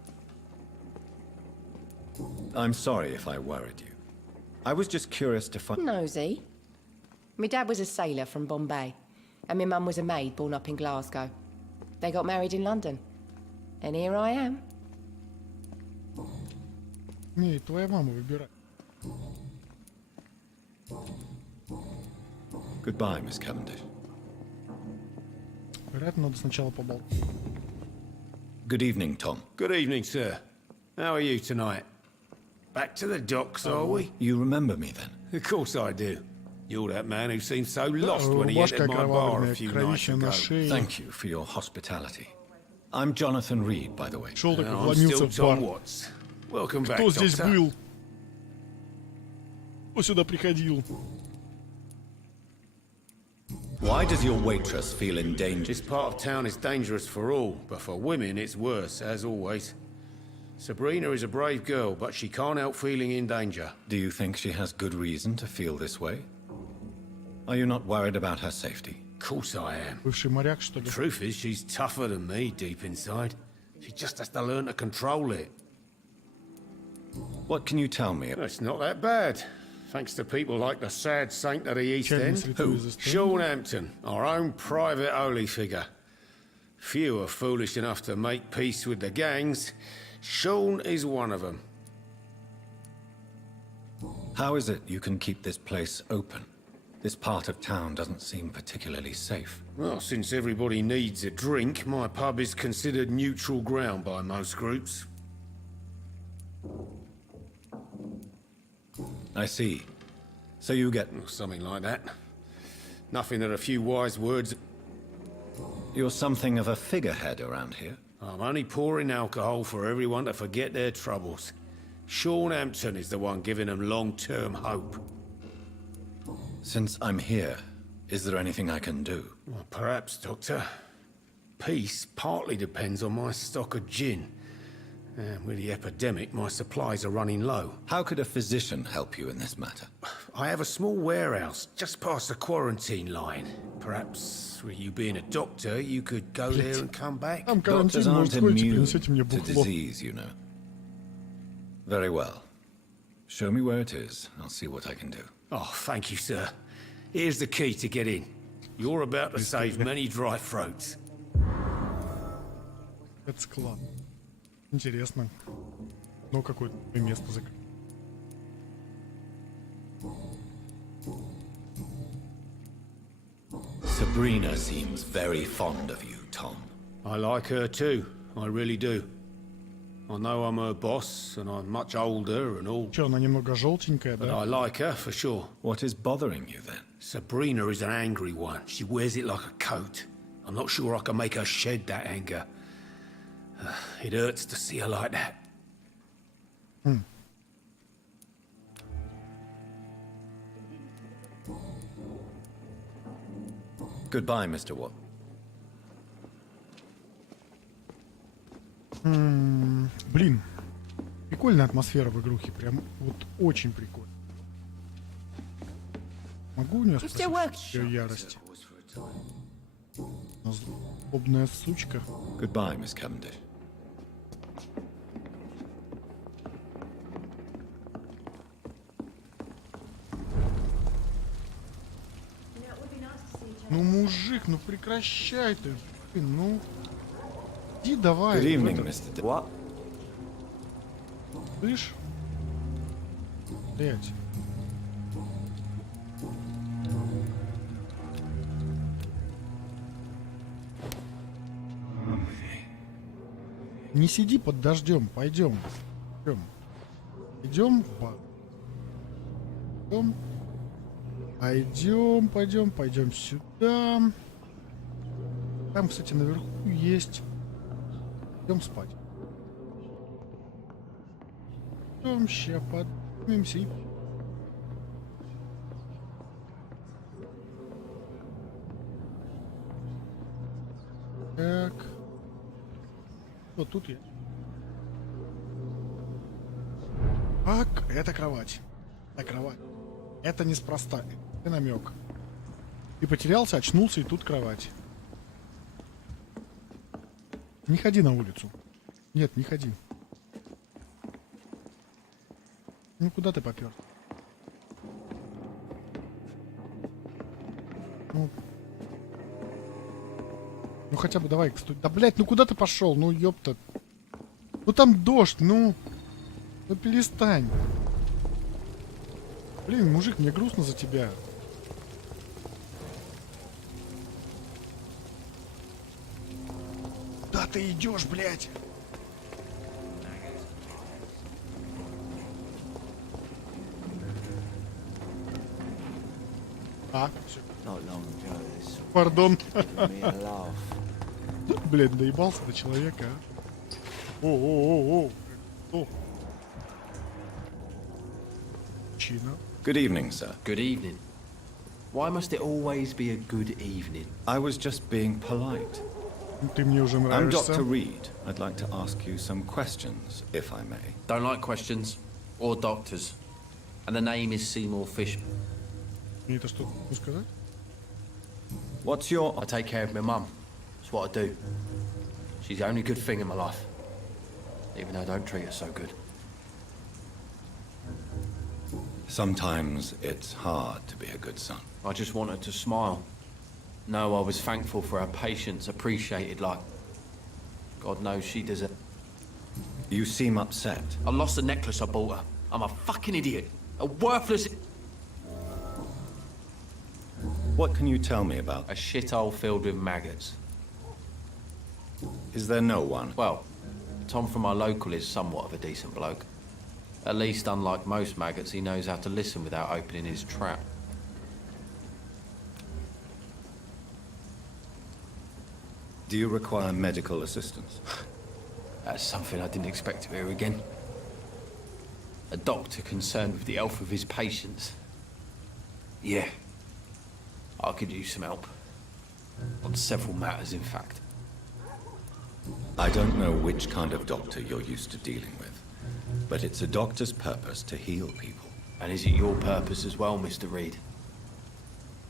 I'm sorry if I worried you. I was just curious to find... Nosy. My dad was a sailor from Bombay, and my mum was a maid born up in Glasgow. They got married in London. And here I am. Не, твоя мама выбирай. Goodbye, Miss Cavendish. Вероятно, надо сначала поболтать. Good evening, Tom. Good evening, sir. How are you tonight? Back to the docks, are we? You remember me then? Of course I do. You're that man who seemed so lost when he Рубашка entered my bar a окровавленная, few nights кровища на ago. шее. Thank you for your hospitality. I'm Jonathan Reed, by the way. Шел And такой, I'm вломился still в Tom бар. Watts. Welcome back, Кто здесь Doctor. был? Кто сюда приходил? Why does your waitress feel in danger? This part of town is dangerous for all, but for women it's worse, as always. Sabrina is a brave girl, but she can't help feeling in danger. Do you think she has good reason to feel this way? Are you not worried about her safety? Of course I am. Бывший моряк, что ли? Truth is, she's tougher than me deep inside. She just has to learn to control it. What can you tell me? It's not that bad. Thanks to people like the sad saint of the East Чайные End. святые из Эстонии. Sean Hampton, our own private holy figure. Few are foolish enough to make peace with the gangs. Sean is one of them. How is it you can keep this place open? This part of town doesn't seem particularly safe. Well, since everybody needs a drink, my pub is considered neutral ground by most groups. I see. So you get... Or something like that. Nothing that a few wise words... You're something of a figurehead around here. I'm only pouring alcohol for everyone to forget their troubles. Sean Hampton is the one giving them long-term hope. Since I'm here, is there anything I can do? Well, perhaps, Doctor. Peace partly depends on my stock of gin. And with the epidemic, my supplies are running low. How could a physician help you in this matter? I have a small warehouse just past the quarantine line. Perhaps, with you being a doctor, you could go there and come back? Там карантин, Doctors может, aren't сходите, immune принесете мне to бухло. disease, you know. Very well. Show me where it is. I'll see what I can do. Oh, thank you, sir. Here's the key to get in. You're about to save many dry throats. Это склад. Интересно. Ну, какое-то место закрыть. Sabrina seems very fond of you, Tom. I like her too. I really do. I know I'm her boss, and I'm much older and all, Че, она немного желтенькая, but да? I like her for sure. What is bothering you then? Sabrina is an angry one. She wears it like a coat. I'm not sure I can make her shed that anger. It hurts to see her like that. Goodbye, Mr. Watt. Блин. Прикольная атмосфера в игрухе. Прям вот очень прикольно. Могу у нее You still спросить working? ее ярости? Злобная сучка. Goodbye, Miss Cavendish. Ну, мужик, ну прекращай ты. Блин, ну. Иди давай. Good в evening, это. Mr. What? Слышь? Блять. Не сиди под дождем, пойдем. Идем. Идем в бар. Идем. Пойдем сюда. Там, кстати, наверху есть. Идем спать. Идем, ща поднимемся и... Так. Вот тут я. Так, это кровать. Это кровать. Это неспроста. Это намек. Ты потерялся, очнулся, и тут кровать. Не ходи на улицу. Нет, не ходи. Ну куда ты попер? Ну хотя бы давай, стой. Да блять, ну куда ты пошел? Ну ёпта. Ну там дождь, ну. Ну перестань. Блин, мужик, мне грустно за тебя. Куда ты идешь, блядь? А, все. Not long ago, this Пардон. gave me a laugh. Блин, доебался до человека, а. О. О. Чина. Good evening, sir. Good evening. Why must it always be a good evening? I was just being polite. Ты мне уже I'm нравишься. Dr. Reed. I'd like to ask you some questions, if I may. Don't like questions or doctors. And the name is Seymour Fish. Мне это что сказать? What's your... I take care of my mum. That's what I do. She's the only good thing in my life. Even though I don't treat her so good. Sometimes it's hard to be a good son. I just want her to smile. No, I was thankful for her patience, appreciated like... God knows she deserves. You seem upset. I lost the necklace I bought her. I'm a fucking idiot. A worthless... What can you tell me about... A shithole filled with maggots. Is there no one? Well, Tom from our local is somewhat of a decent bloke. At least, unlike most maggots, he knows how to listen without opening his trap. Do you require medical assistance? That's something I didn't expect to hear again. A doctor concerned with the health of his patients. Yeah. I could use some help. On several matters, in fact. I don't know which kind of doctor you're used to dealing with, but it's a doctor's purpose to heal people. And is it your purpose as well, Mr. Reed?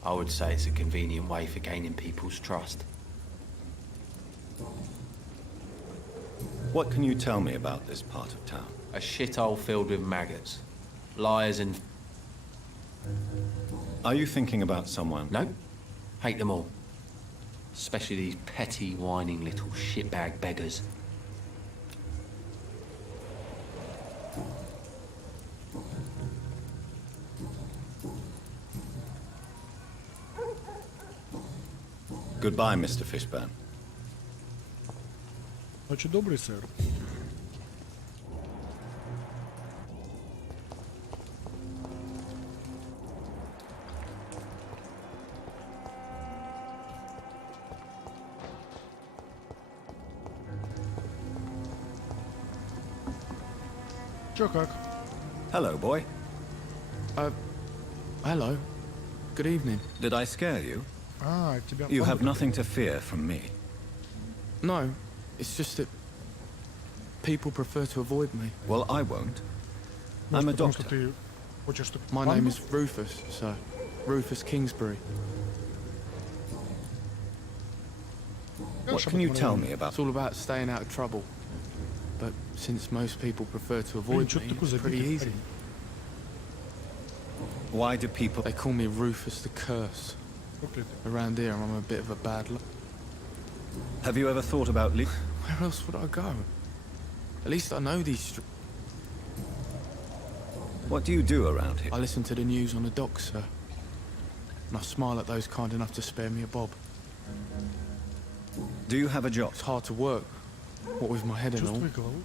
I would say it's a convenient way for gaining people's trust. What can you tell me about this part of town? A shithole filled with maggots. liars and... Are you thinking about someone? No. Hate them all. Especially these petty, whining little shitbag beggars. Goodbye, Mr. Fishburne. Ночи добрый, сэр. Чё как? Hello, boy. Hello. Good evening. Did I scare you? А, тебя... You have память- nothing to fear from me. No, it's just that people prefer to avoid me. Well, I won't. Может, I'm a потому что doctor. ты хочешь, чтобы... My панду? name is Rufus, sir. Rufus Kingsbury. What can you tell me about... It's all about staying out of trouble. But since most people prefer to avoid чё ты me, такой it's pretty забитый easy. парень? Why do people... They call me Rufus the Curse. Проклятый. Around here, I'm a bit of a bad luck. Have you ever thought about... Where else would I go? At least I know these streets. What do you do around here? I listen to the news on the docks, sir. And I smile at those kind enough to spare me a bob. Do you have a job? It's hard to work, what with my head and all. Чувствуй голову.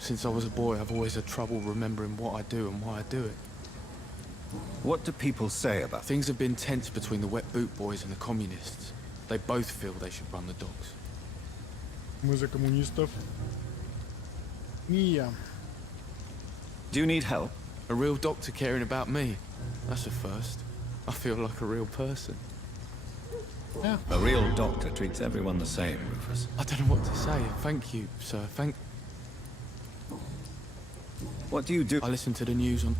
Since I was a boy, I've always had trouble remembering what I do and why I do it. What do people say about... Things have been tense between the wet boot boys and the communists. They both feel they should run the docks. Мы за коммунистов. Не я. Do you need help? A real doctor caring about me. That's a first. I feel like a real person. Yeah. A real doctor treats everyone the same, Rufus. I don't know what to say. Thank you, sir. What do you do? I listen to the news on...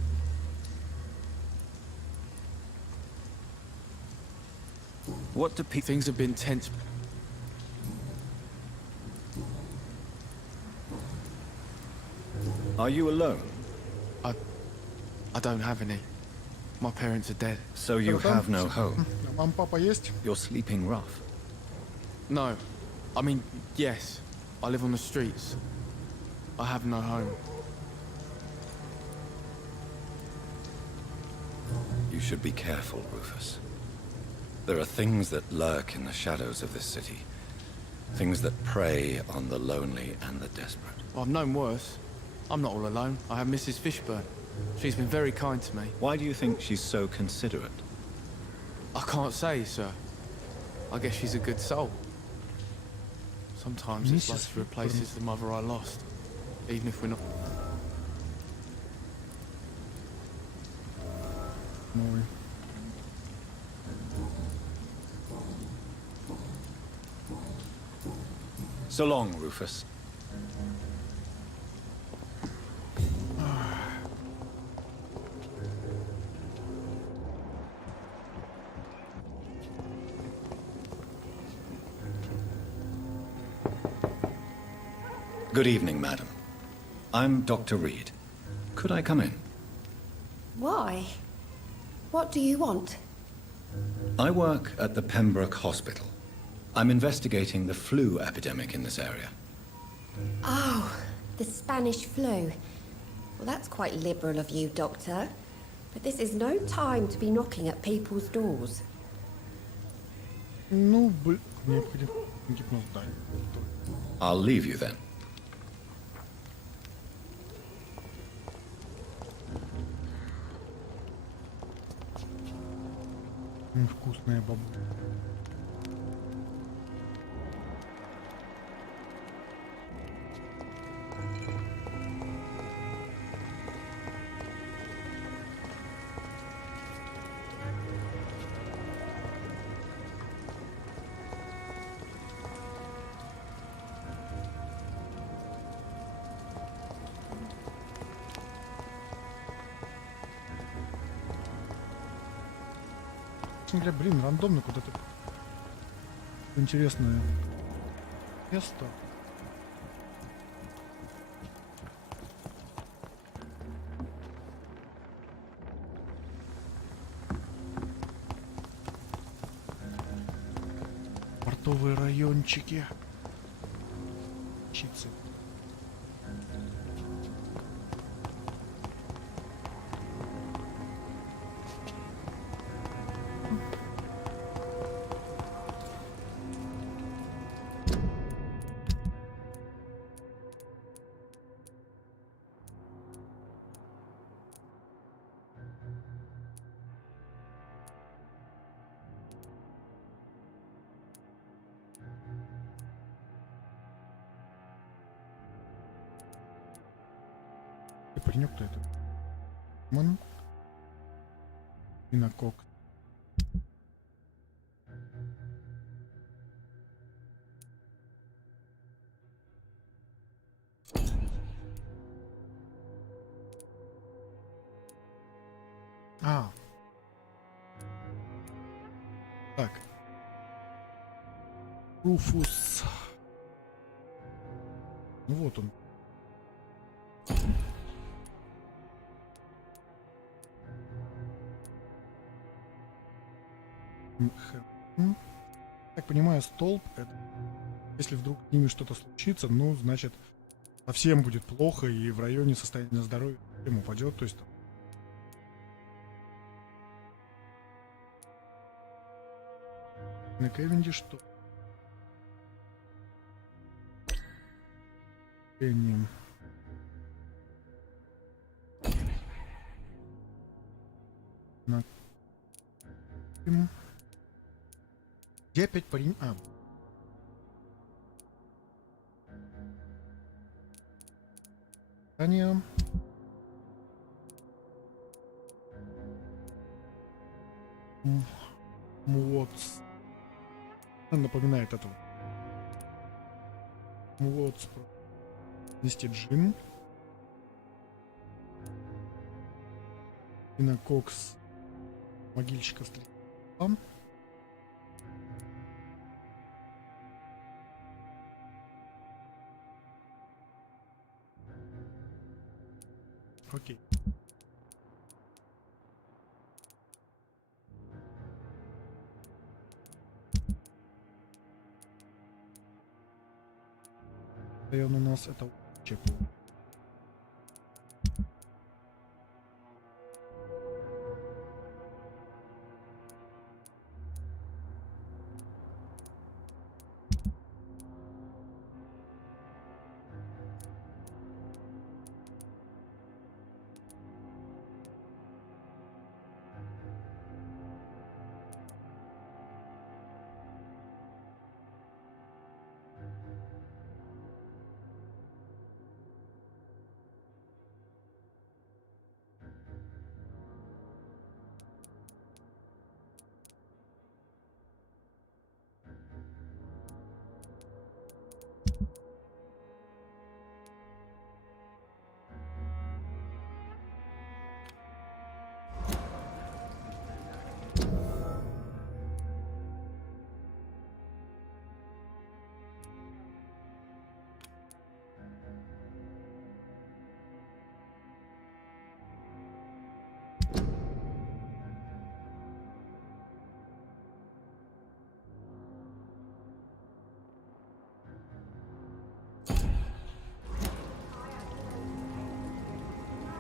What do people... Things have been tense. Are you alone? I don't have any. My parents are dead. So you Там- have no home. А мама, папа есть? You're sleeping rough. No. I mean, yes. I live on the streets. I have no home. You should be careful, Rufus. There are things that lurk in the shadows of this city. Things that prey on the lonely and the desperate. Well, I've known worse. I'm not all alone. I have Mrs. Fishburne. She's been very kind to me. Why do you think she's so considerate? I can't say, sir. I guess she's a good soul. Sometimes it's like Mrs. she replaces the mother I lost, even if we're not... Ой. So long, Rufus. Good evening, madam. I'm Dr. Reed. Could I come in? Why? What do you want? I work at the Pembroke Hospital. I'm investigating the flu epidemic in this area. Oh, the Spanish flu. Well, that's quite liberal of you, Doctor. But this is no time to be knocking at people's doors. Ну, необходимо гипноз, да. I'll leave you then. Вкусная бабуля. Честно говоря, блин, рандомно куда-то. Интересное место. Портовые райончики. Чицы. Паренек-то это. Ман. Винокок. А. Так. Руфус. Ну вот он. Так понимаю, столб это если вдруг с ними что-то случится, ну, значит, совсем будет плохо, и в районе состояние здоровья им упадет, то есть там... На Кевинде что? На... Где опять парень? А. Таня. Вот. Напоминает этого. Вот. Нести джин. Инококс. Могильщиков стрельба. Окей. И он у нас это чепу.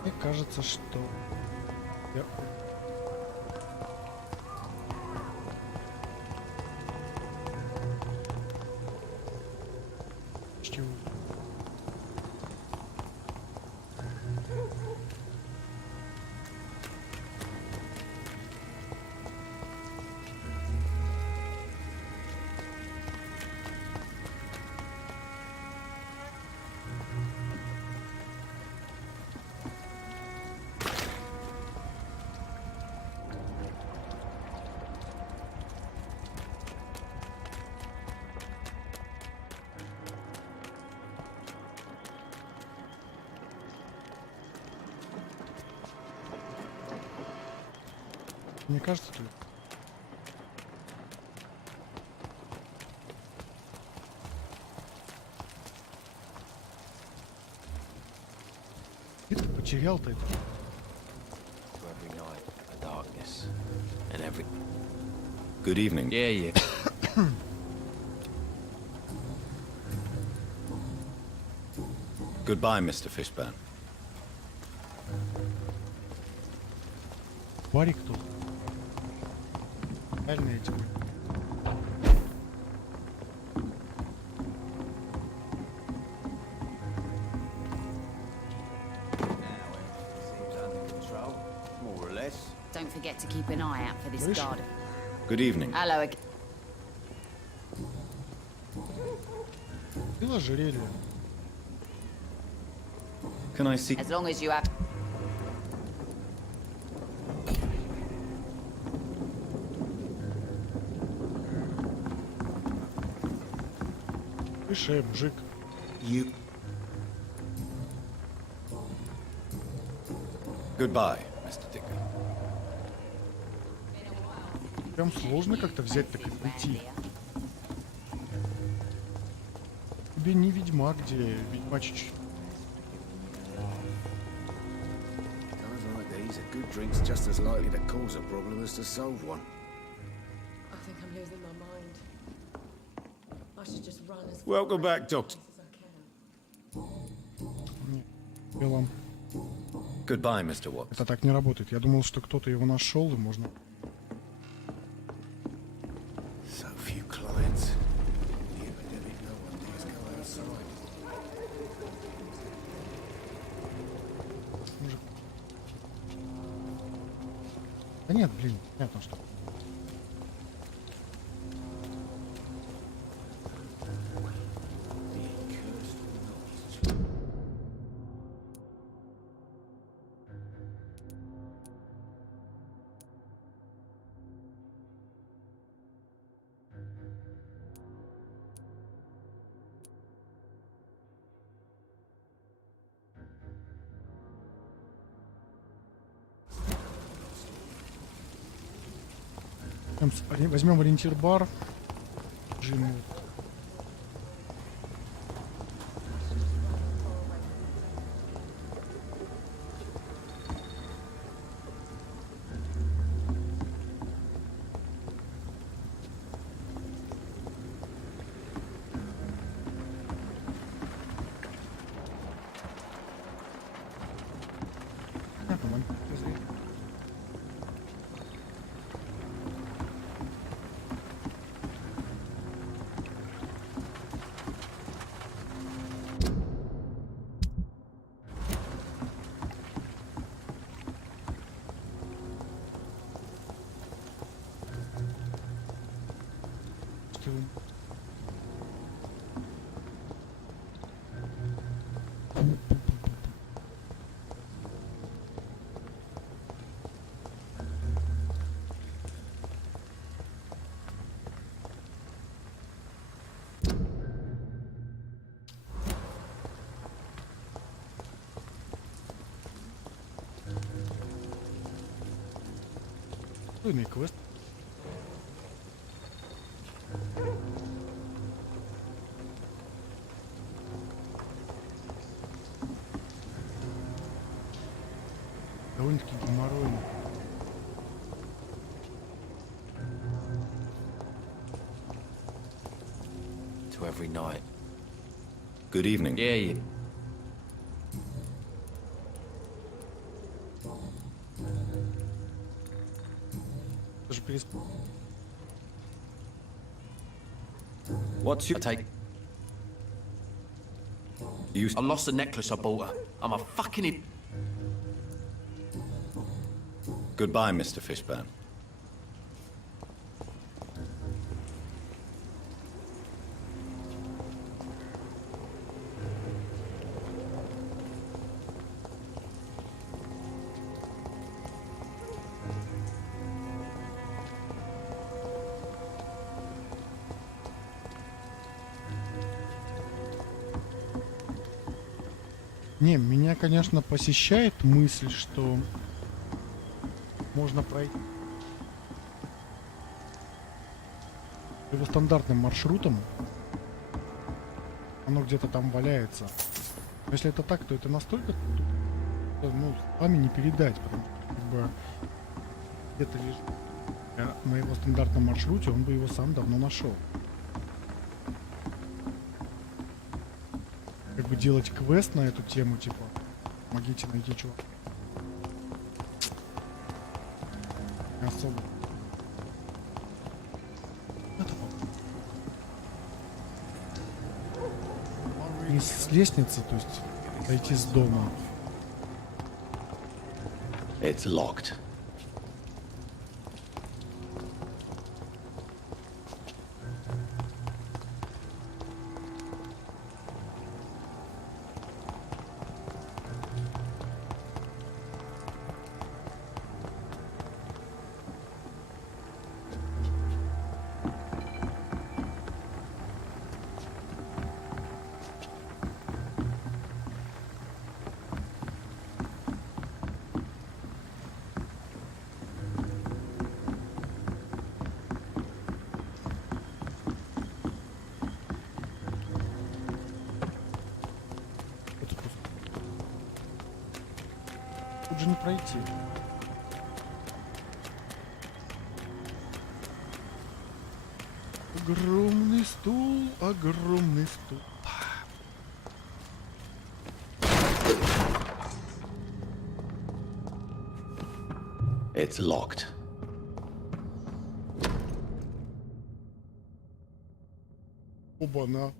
Мне кажется, что я... Чего? Мне кажется, тут... Где ты потерял-то это? Good evening. Yeah. Goodbye, Mr. Fishburne. Барик тут. Реально эти. More or less. Don't forget to keep an eye out for this Слышь? garden. Good evening. Hello again. Ты ожерелье. Can I see? As long as you have... Слышь, мужик. You. Goodbye, Mr. Digby. Прям сложно как-то взять так и прийти. Тебе не ведьмак, где ведьмачич. Guys like these, a good drink's just as likely to cause a problem as to solve one. I think I'm losing my mind. I should just run as Welcome back, Doctor. as I can. Белом. Goodbye, Mr. Watts. Это так не работает. Я думал, что кто-то его нашел и можно. So few clients. The epidemic, no one dares go outside. Мужик. Да нет, блин, понятно, что. Возьмем ориентир бар. Джиму. Стойный квест. Довольно-таки геморройно. To every night. Good evening. Yeah, you. Даже пересп... What's I your... take. You... I lost the necklace I bought her. I'm a fucking. Goodbye, Mr. Fishburne. Не, меня, конечно, посещает мысль, что можно пройти его стандартным маршрутом. Оно где-то там валяется. Но если это так, то это настолько, ну, словами не передать, потому что как бы где-то лежит на его стандартном маршруте, он бы его сам давно нашел. как бы делать квест на эту тему, типа, помогите найти чувака. Не особо. Это не с лестницы, то есть дойти с дома. It's locked. Тут же не пройти. Огромный стул, огромный стул. It's locked. Оба-на.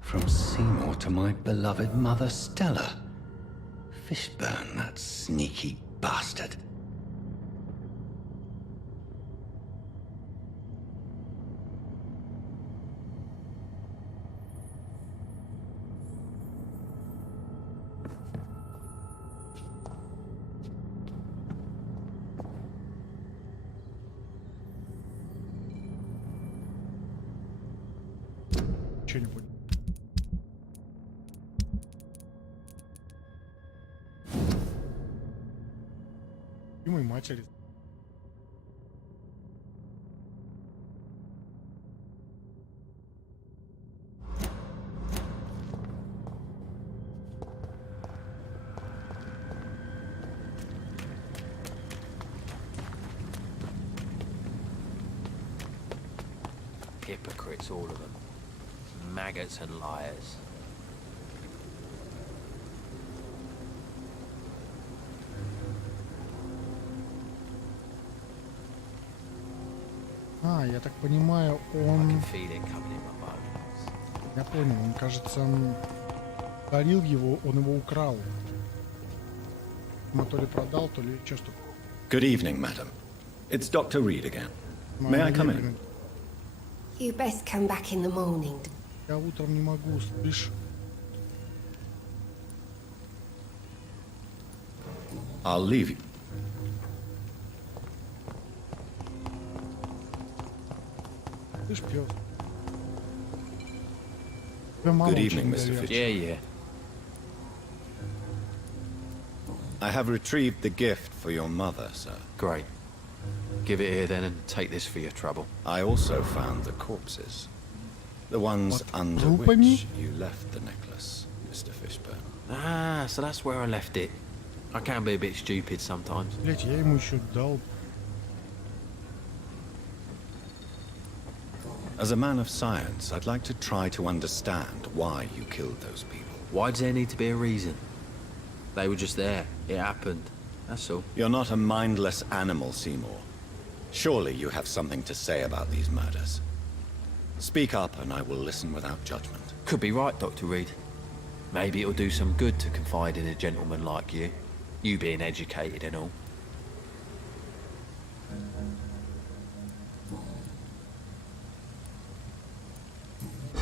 From Seymour to my beloved mother Stella. Fishburne, that sneaky bastard. Чё не понял. И моей матери. Hypocrites, all of them. Maggots and liars. Я так понимаю, I он... can feel it coming in my bones. Я понял, он, кажется, дарил его, он его украл. Ему то ли продал, то ли что-то. Good evening, madam. It's Dr. Reed again. May I come in? You best come back in the morning. Я утром не могу, слышь. I'll leave you. Слышь, пёс. Тебя мама Good очень evening, Mr. доверяет. Fisher. Yeah. I have retrieved the gift for your mother, sir. Great. Give it here then and take this for your trouble. I also found the corpses. The ones What, under трупами? which you left the necklace, Mr. Fishburne. Ah, so that's where I left it. I can be a bit stupid sometimes. Блять, я ему еще дал. As a man of science, I'd like to try to understand why you killed those people. Why does there need to be a reason? They were just there. It happened. That's all. You're not a mindless animal, Seymour. Surely you have something to say about these murders. Speak up and I will listen without judgment. Could be right, Dr. Reed. Maybe it'll do some good to confide in a gentleman like you. You being educated and all.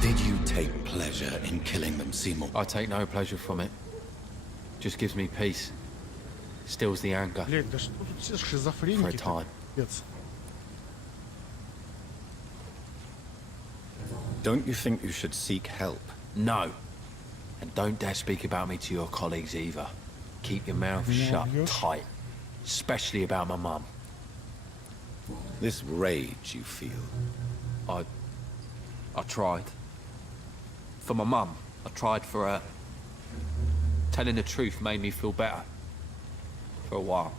Did you take pleasure in killing them, Seymour? I take no pleasure from it. Just gives me peace. Stills the anger. Блять, да что тут все For a шизофреники? time. Don't you think you should seek help? No. And don't dare speak about me to your colleagues either. Keep your mouth shut tight. Especially about my mum. This rage you feel. I tried. For my mum. I tried for her. Telling the truth made me feel better. For a while.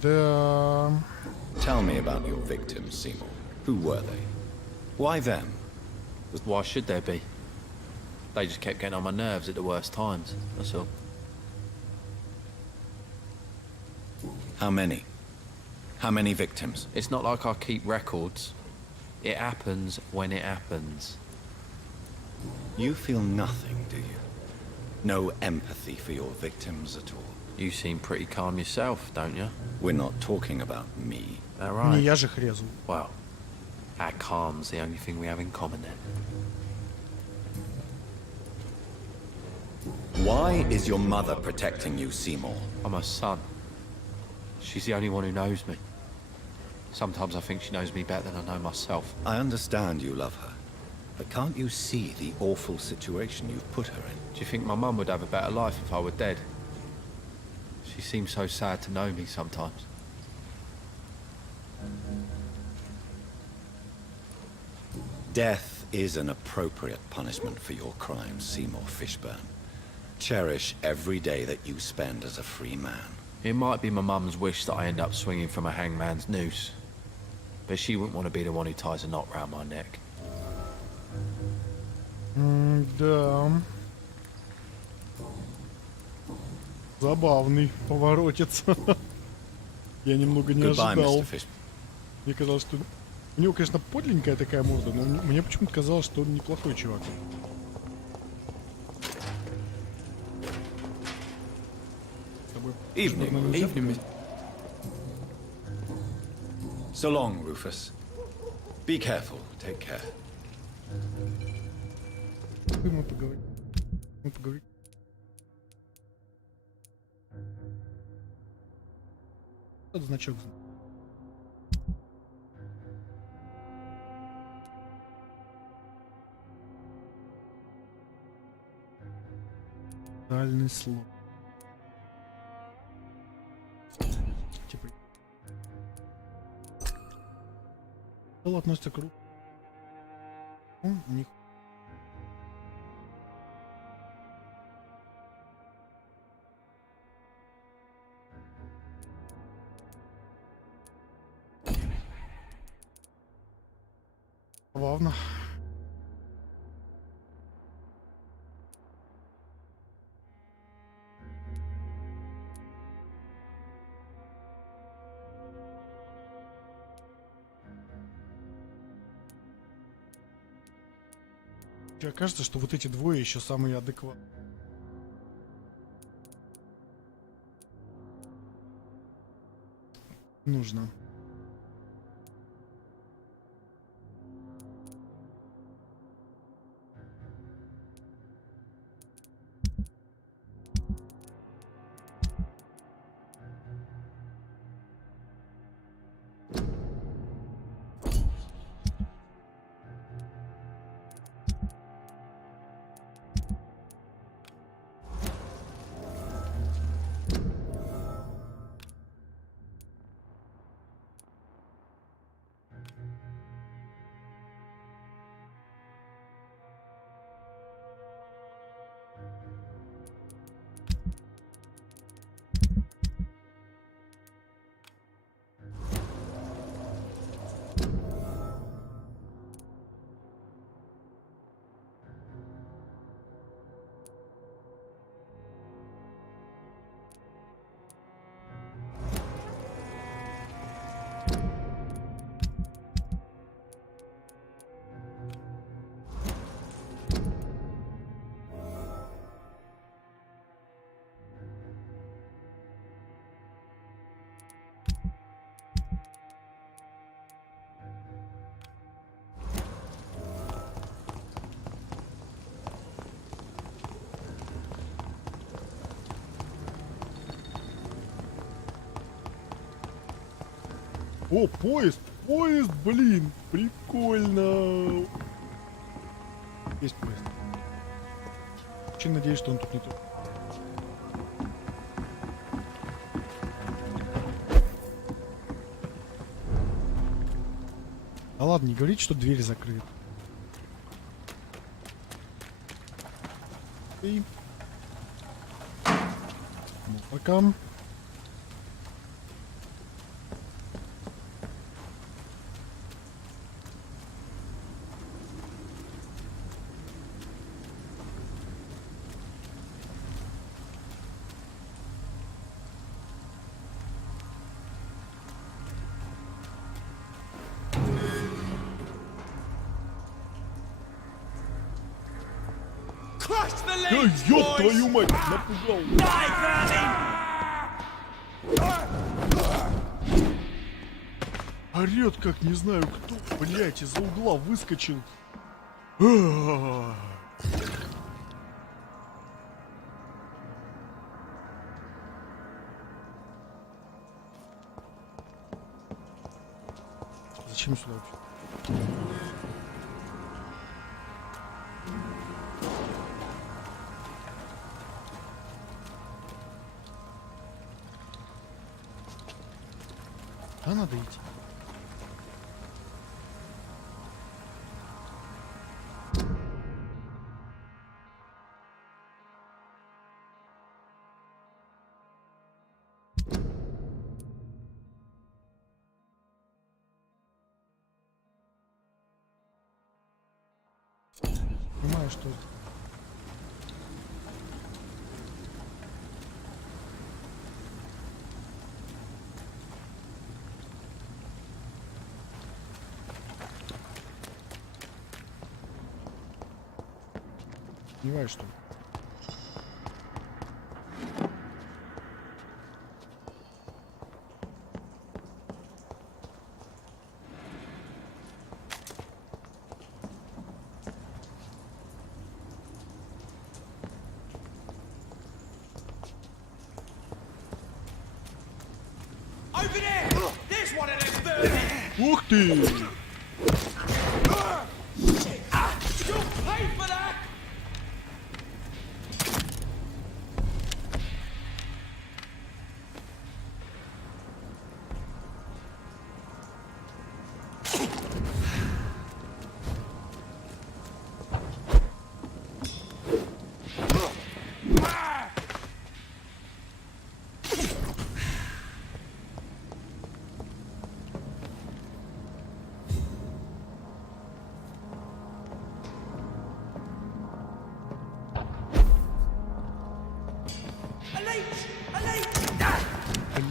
Да. Tell me about your victims, Seymour. Who were they? Why them? Why should there be? They just kept getting on my nerves at the worst times, that's all. How many? How many victims? It's not like I keep records. It happens when it happens. You feel nothing, do you? No empathy for your victims at all? You seem pretty calm yourself, don't you? We're not talking about me. All Не right. я же их резал. Well, our calm's the only thing we have in common then. Why is your mother protecting you, Seymour? I'm her son. She's the only one who knows me. Sometimes I think she knows me better than I know myself. I understand you love her, but can't you see the awful situation you've put her in? Do you think my mum would have a better life if I were dead? She seems so sad to know me sometimes. Death is an appropriate punishment for your crimes, Seymour Fishburne. Cherish every day that you spend as a free man. It might be my mum's wish that I end up swinging from a hangman's noose. But she wouldn't want to be the one who ties a knot round my neck. Да. Забавный поворотец. Я немного не Goodbye, ожидал. Mr. Fishburne. Мне казалось, что... У него, конечно, подленькая такая морда, но мне почему-то казалось, что он неплохой чувак. С тобой Evening. что-то нельзя? Evening, So long, Rufus. Be careful. Take care. Мы поговорим. Мы поговорим. Этот значок. Дальний слот. Типа. Что относится к руку? У них. Забавно. Тебе кажется, что вот эти двое еще самые адекватные. Нужно. О, поезд! Поезд, блин! Прикольно! Есть поезд. Очень надеюсь, что он тут не тут. А ладно, не говорите, что дверь закрыта. И... Ну, пока. Ой, ёб твою мать, напугал. Орёт, как не знаю кто, блять, из-за угла выскочил. Зачем сюда вообще? А надо идти. Понимаю, что... Понимаю, что... Ух ты!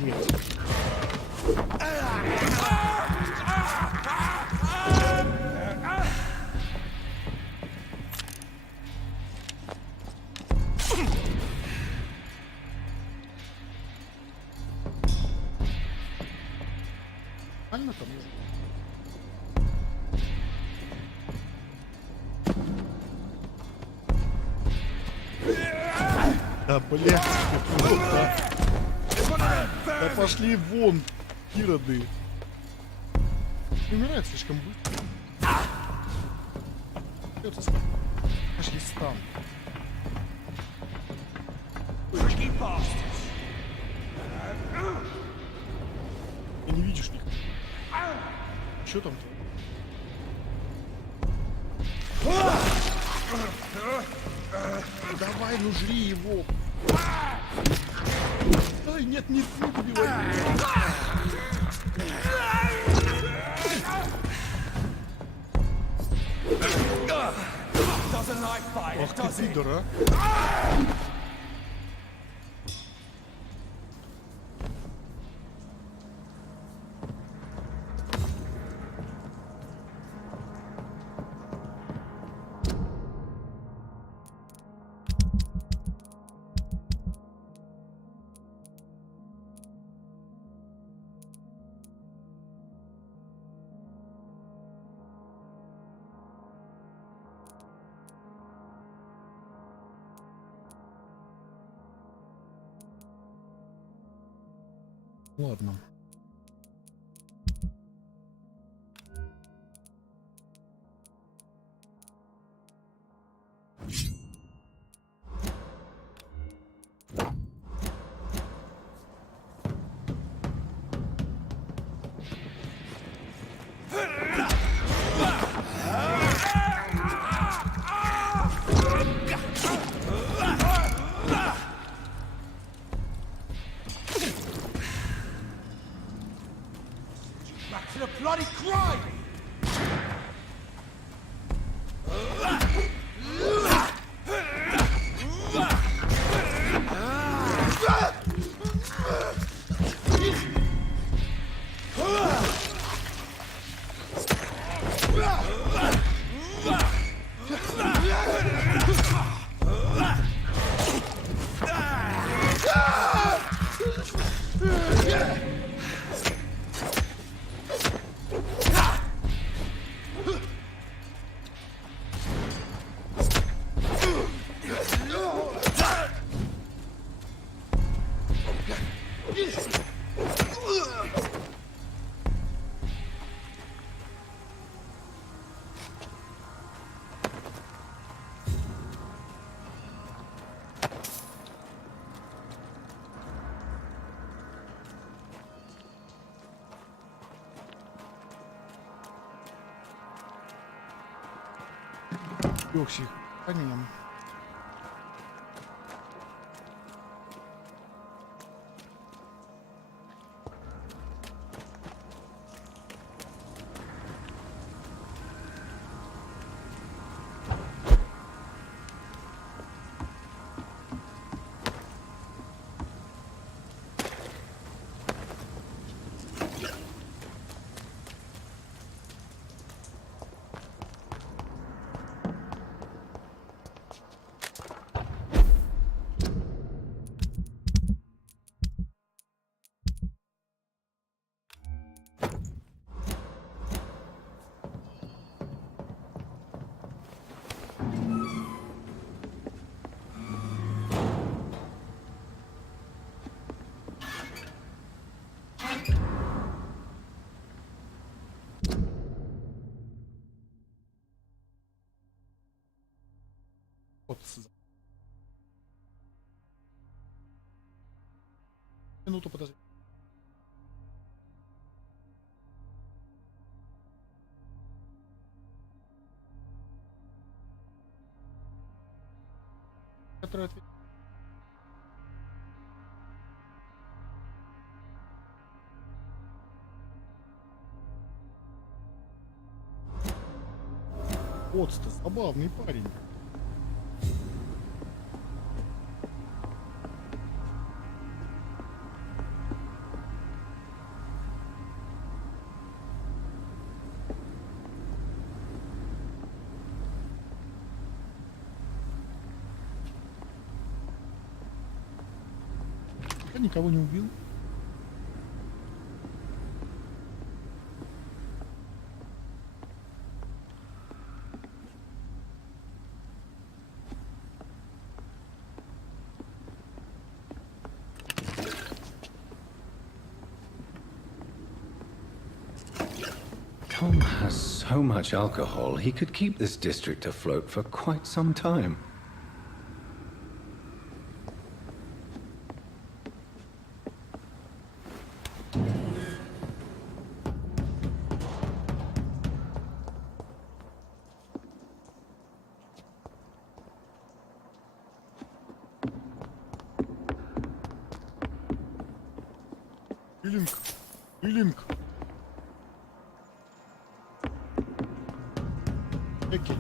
Блять. Нормально там? Да, блядь, плохо. Да пошли вон, ироды. Умирает слишком быстро. Это стан. Аж есть стан. Ты не видишь никого. Чё там? Давай, ну жри его. Ай, нет, не убивай. Ах ты пидор, а. Ладно. Увлекся их хранием. Вот. Минуту подожди. Который ответ. Вот, забавный парень. Я никого не убил. Tom has so much alcohol, he could keep this district afloat for quite some time. Илинг. Илинг. Окей.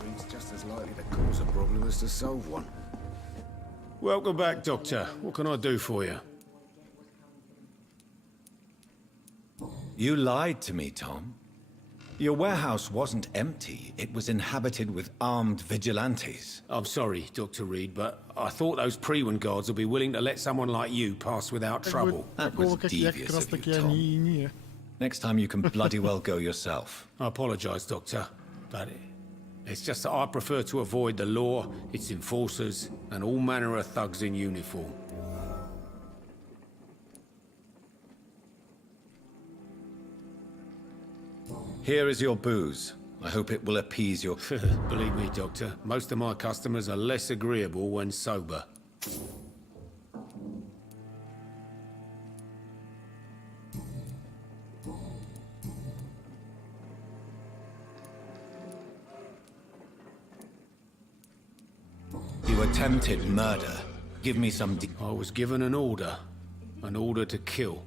Drink's just as likely to cause a problem as to solve one. Welcome back, Doctor. What can I do for you? You lied to me, Tom. Your warehouse wasn't empty. It was inhabited with armed vigilantes. I'm sorry, Dr. Reed, but I thought those Prewen guards would be willing to let someone like you pass without trouble. That was devious of you, Tom. Next time you can bloody well go yourself. I apologize, Doctor, but it's just that I prefer to avoid the law, its enforcers, and all manner of thugs in uniform. Here is your booze. I hope it will appease your... Believe me, Doctor, most of my customers are less agreeable when sober. You attempted murder. Give me some... I was given an order to kill.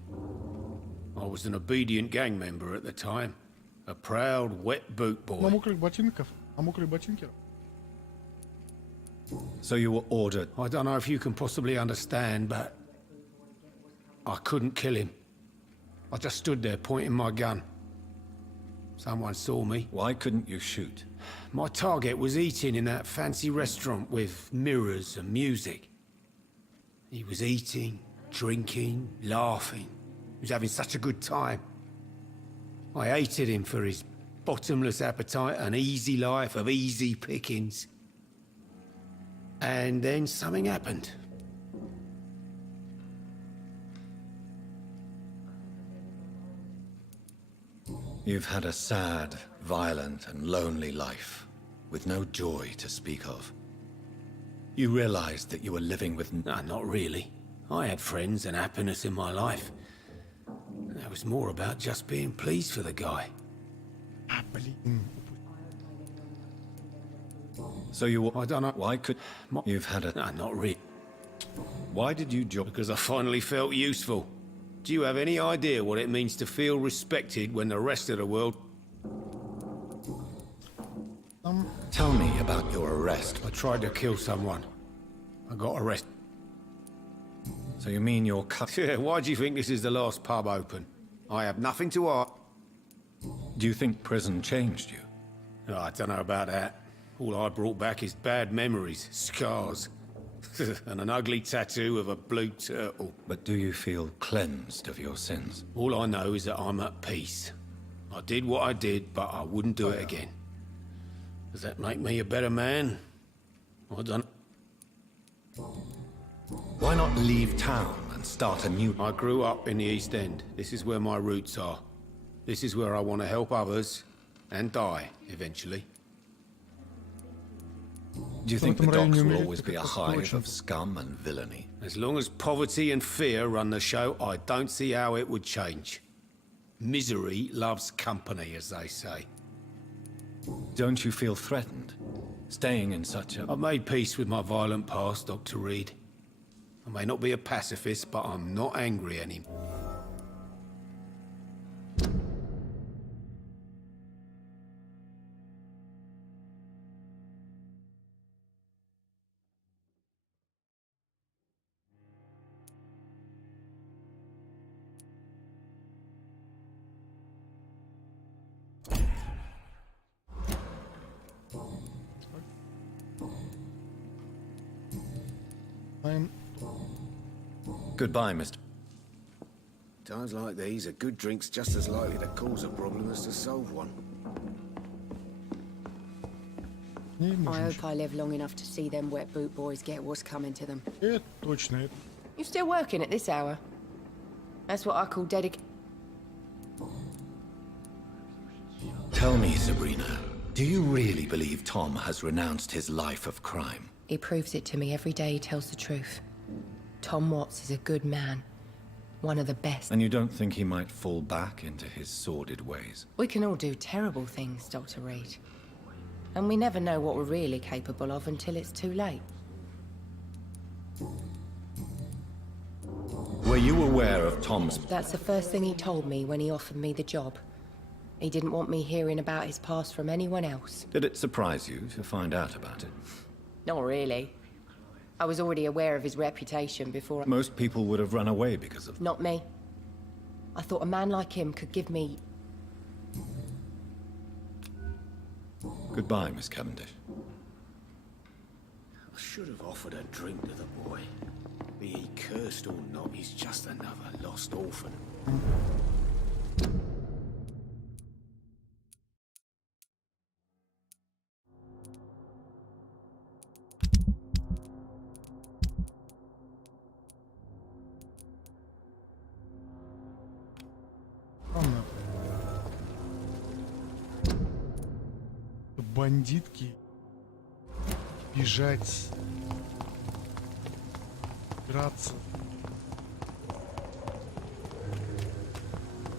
I was an obedient gang member at the time. A proud, wet boot На boy. мокрых ботинках. На мокрые ботинки. So you were ordered. I don't know if you can possibly understand, but I couldn't kill him. I just stood there pointing my gun. Someone saw me. Why couldn't you shoot? My target was eating in that fancy restaurant with mirrors and music. He was eating, drinking, laughing. He was having such a good time. I hated him for his bottomless appetite and easy life of easy pickings. And then something happened. You've had a sad, violent, and lonely life, with no joy to speak of. You realized that you were living with... No, not really. I had friends and happiness in my life. It was more about just being pleased for the guy. А, блин. So you were... I don't know. Why could... You've had a... No, not really. Why did you join? Because I finally felt useful. Do you have any idea what it means to feel respected when the rest of the world... Tell me about your arrest. I tried to kill someone. I got arrested. So you mean you're cut... Yeah, why do you think this is the last pub open? I have nothing to ask. Do you think prison changed you? Oh, I don't know about that. All I brought back is bad memories, scars, and an ugly tattoo of a blue turtle. But do you feel cleansed of your sins? All I know is that I'm at peace. I did what I did, but I wouldn't do it again. Does that make me a better man? I don't... Why not leave town and start a new... I grew up in the East End. This is where my roots are. This is where I want to help others and die, eventually. Do you think the docks will always be a hive of scum and villainy? As long as poverty and fear run the show, I don't see how it would change. Misery loves company, as they say. Don't you feel threatened? Staying in such a... I've made peace with my violent past, Dr. Reed. I may not be a pacifist, but I'm not angry anymore. Goodbye, Mr. Times like these, a good drink's just as likely to cause a problem as to solve one. I hope I live long enough to see them wet boot boys get what's coming to them. Это точно. You still working at this hour? That's what I call Tell me, Sabrina, do you really believe Tom has renounced his life of crime? He proves it to me every day he tells the truth. Tom Watts is a good man. One of the best. And you don't think he might fall back into his sordid ways? We can all do terrible things, Dr. Reed. And we never know what we're really capable of until it's too late. Were you aware of Tom's... That's the first thing he told me when he offered me the job. He didn't want me hearing about his past from anyone else. Did it surprise you to find out about it? Not really. I was already aware of his reputation before. Most people would have run away because of... Not me. I thought a man like him could give me... Goodbye, Miss Cavendish. I should have offered a drink to the boy. Be he cursed or not, he's just another lost orphan. Бандитки бежать, драться.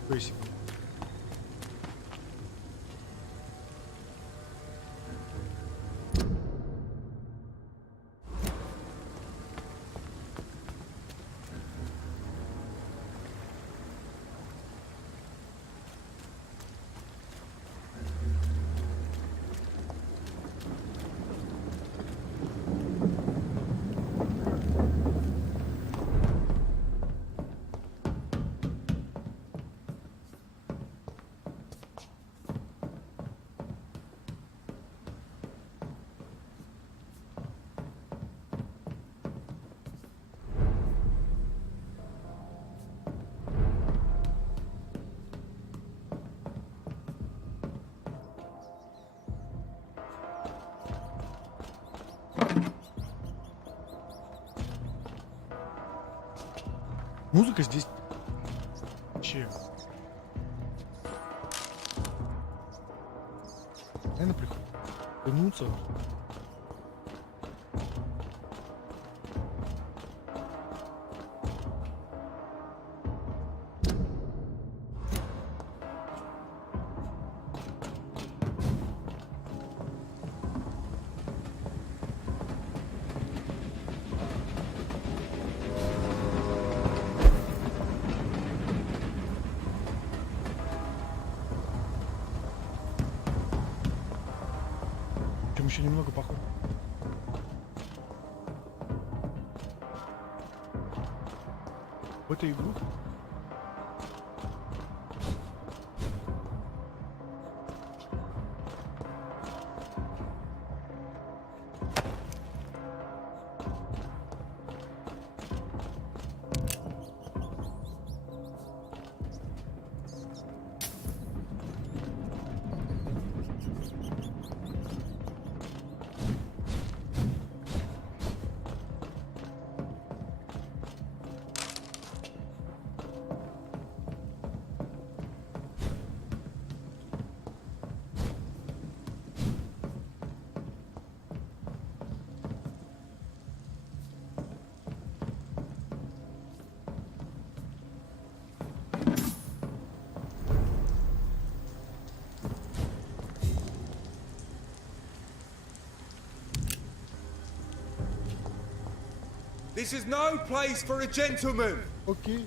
То есть... Музыка здесь... Че? Наверное, приходит вернуться. Чем еще немного похож. В этой игру This is no place for a gentleman. окей.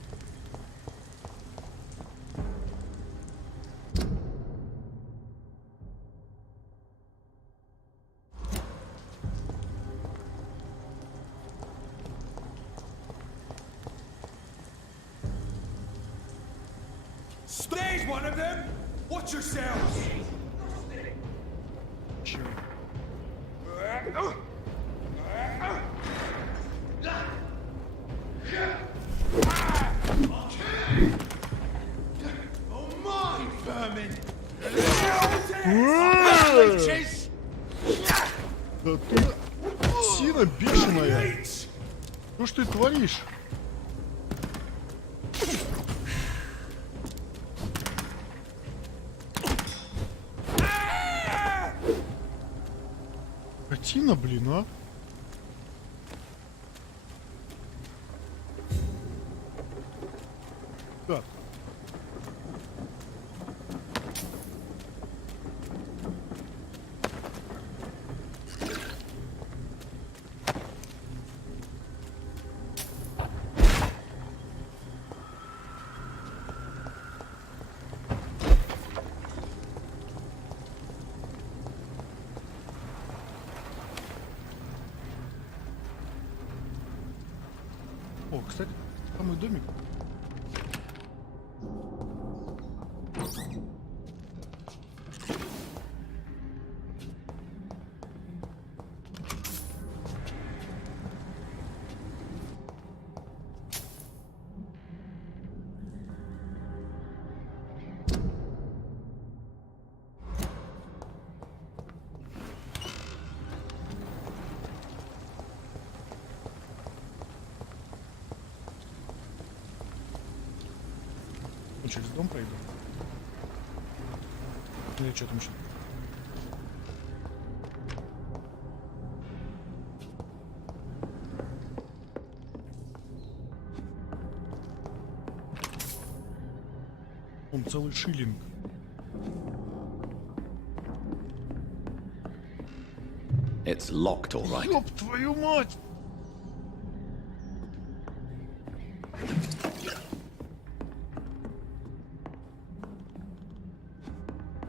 There's one of them. Watch yourselves. Че? Oh my vermin. Да ты сина бешеная. Что ж ты творишь? Картина, блин, а? Так. О, кстати, самый домик. Через дом пройду. Или что там еще? Он целый шиллинг. It's locked, all right. Ёб твою мать!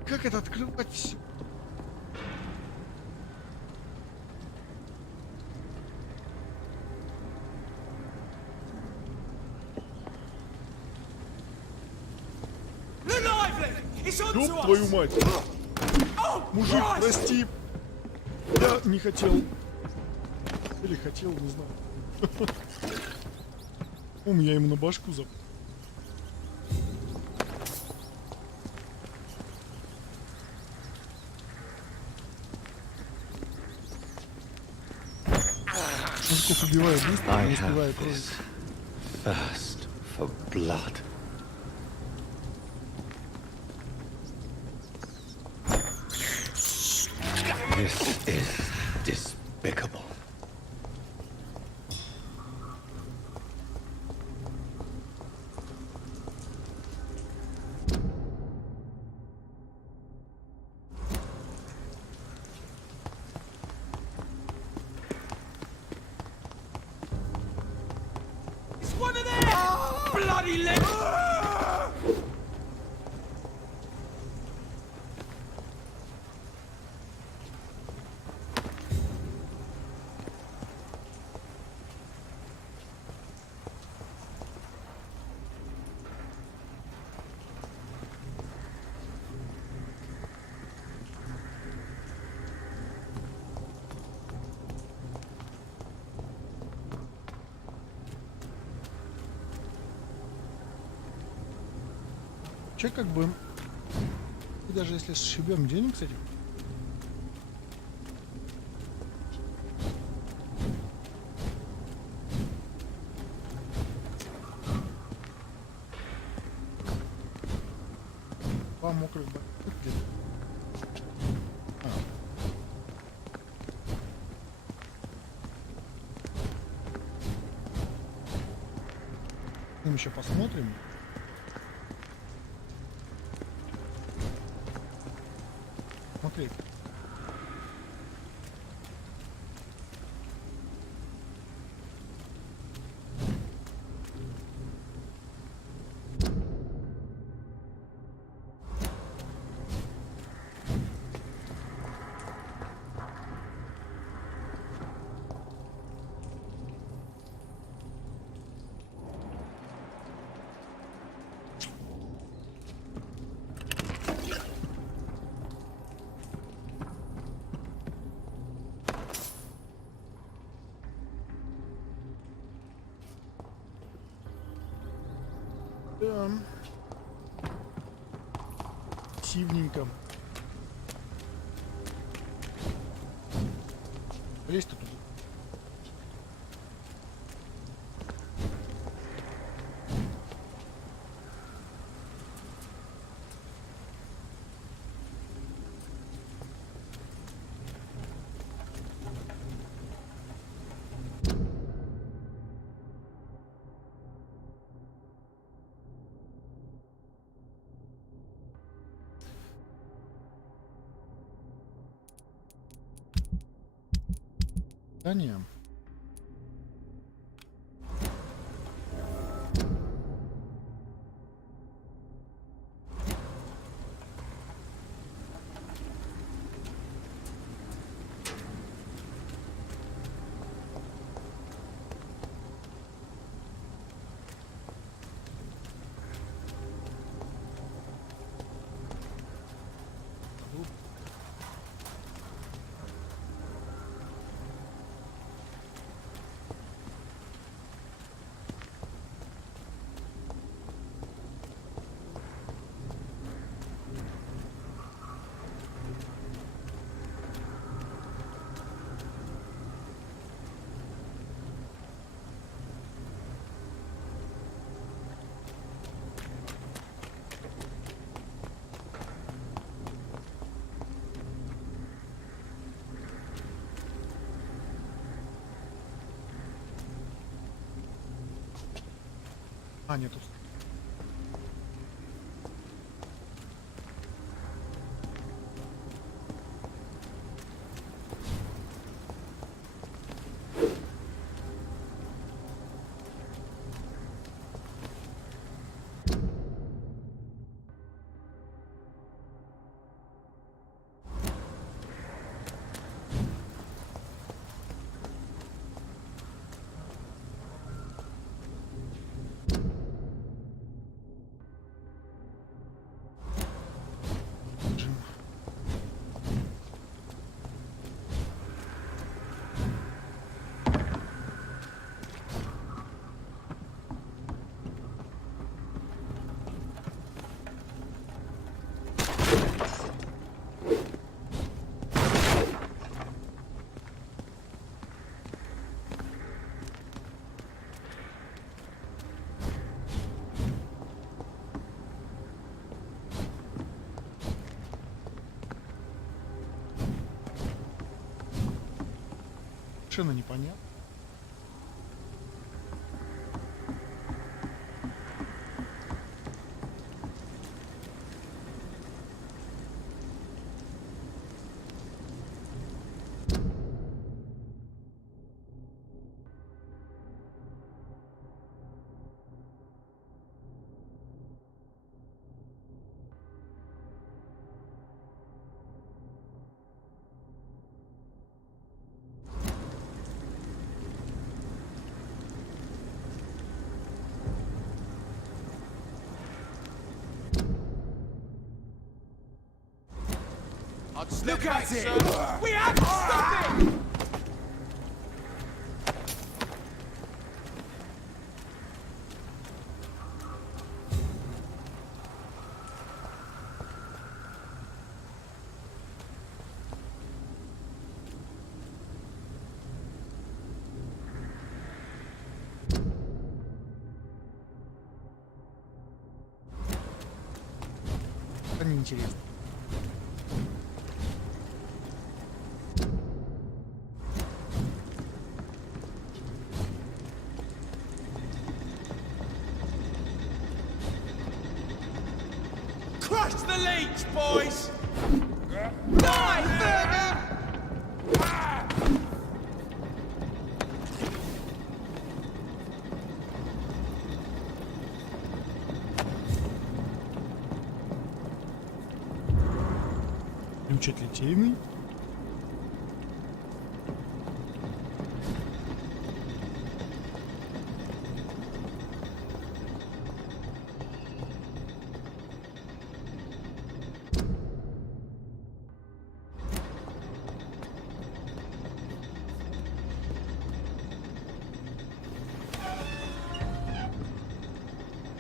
Как это открывать? Ёб твою мать! Мужик, прости! Я не хотел. Или хотел, не знаю. У меня ему на башку запал. Мужиков убивают быстро, не успевая кровь. First for blood. This is despicable. It's one of them! Bloody leg! Че как бы... И даже если сшибем денег, кстати... Два мокрых где-то. Мы еще посмотрим. Смотри. Да. Сивненько. Лезь-то тут. Здание. А, нету. Совершенно непонятно. Look at it! We have to stop it! Это неинтересно. Crush the leech, boys! Die, vermin! Ключ от литейный.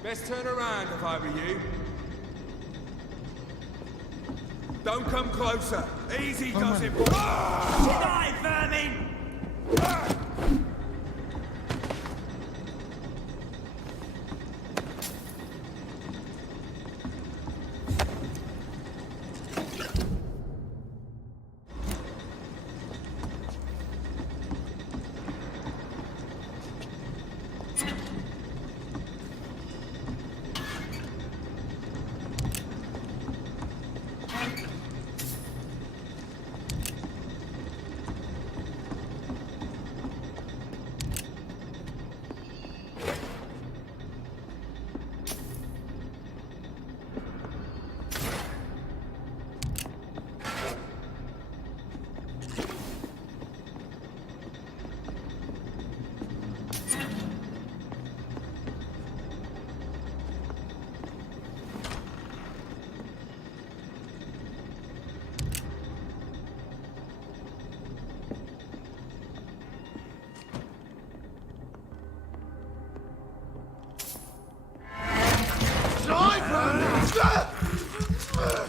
Best turn around if I were you. Don't come closer. Easy does it, boy. Die, vermin!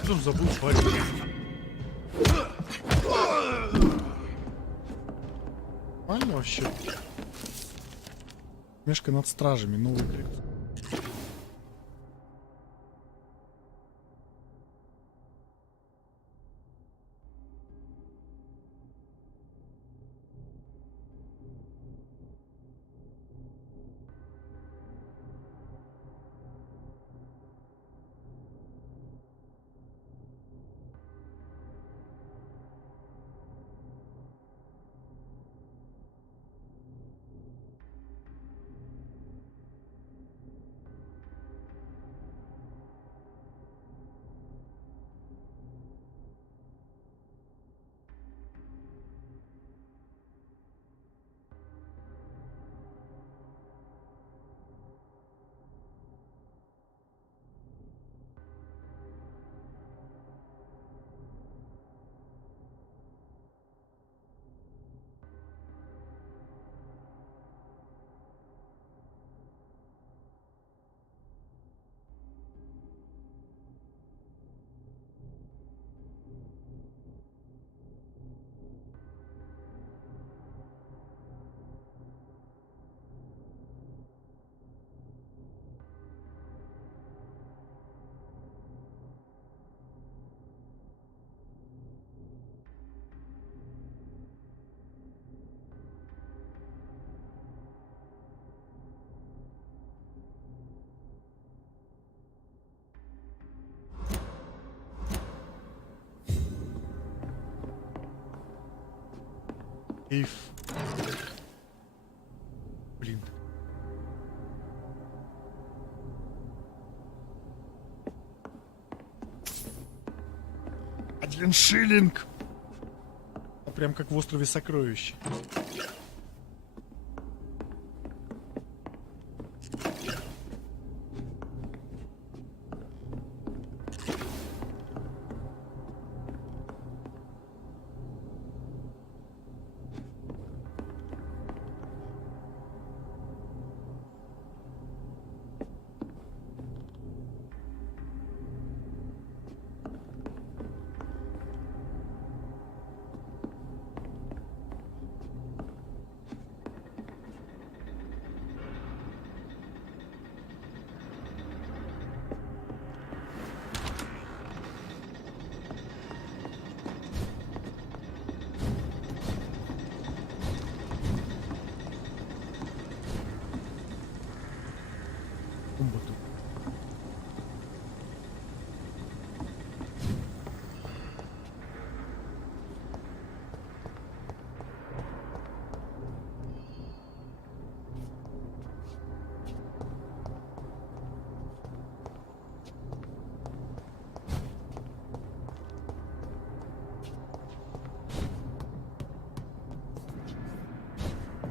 Что он забыл сварить? Нормально вообще. Мешка над стражами, новый крик. Эйф. Блин. Один шиллинг! А прям как в острове Сокровищ. Комбату.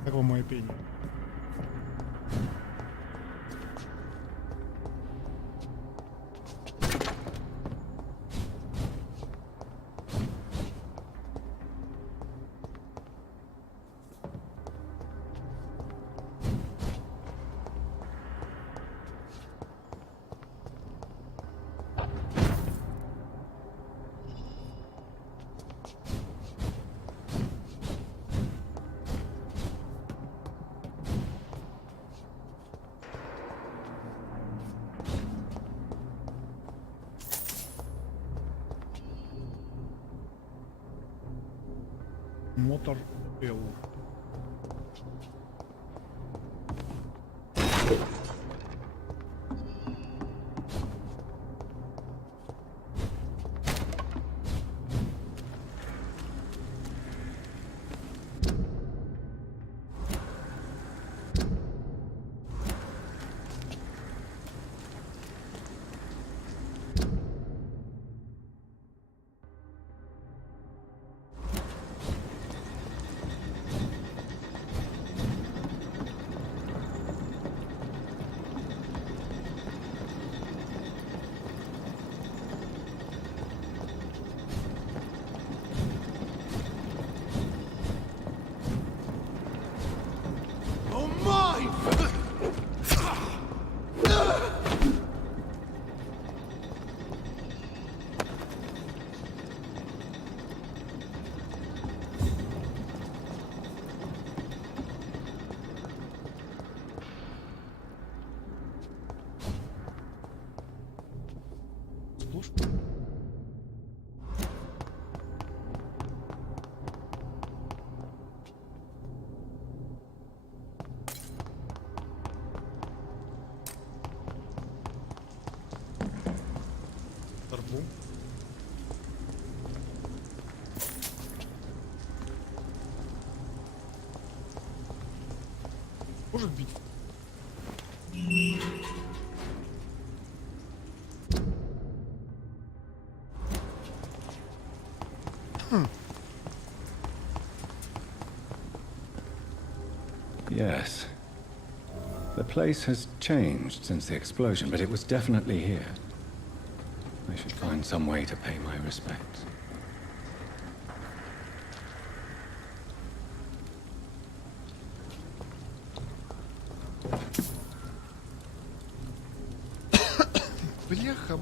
Как вам мое пение? Мотор Л. Сплошь. Торбу. Может бить. Yes. The place has changed since the explosion, but it was definitely here. I should find some way to pay my respects. Бляха.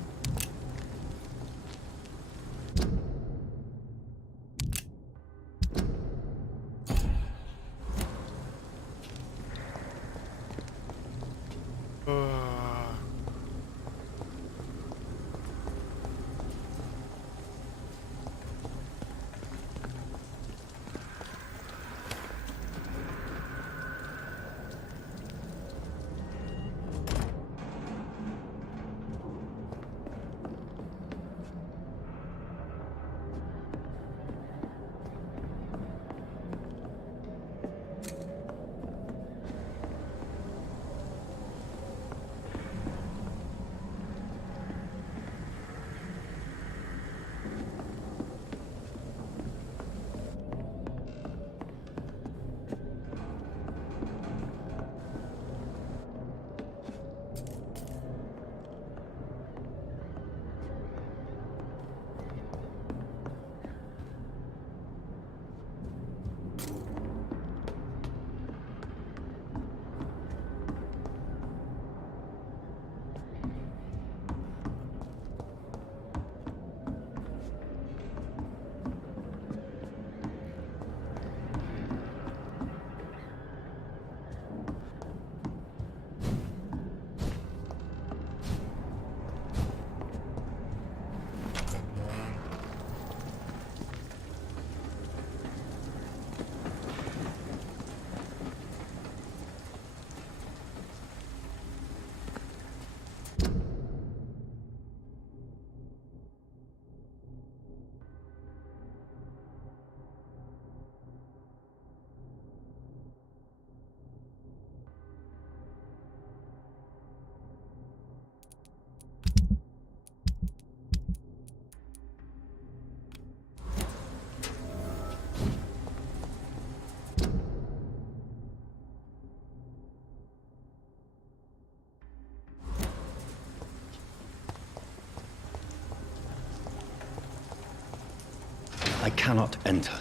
cannot enter.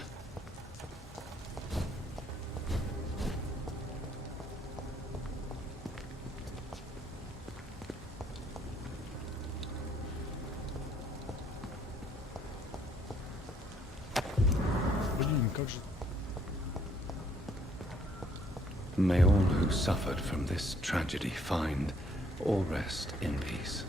Блин, как же... May all who suffered from this tragedy find or rest in peace.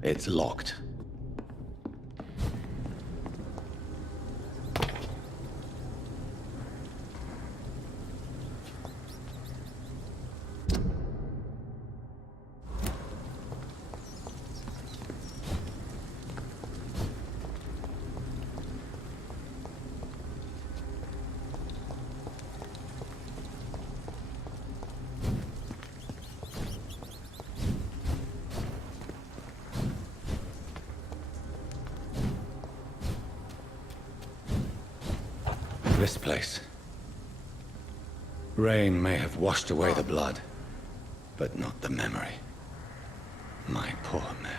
It's locked. This place. Rain may have washed away the blood, but not the memory. My poor Mary.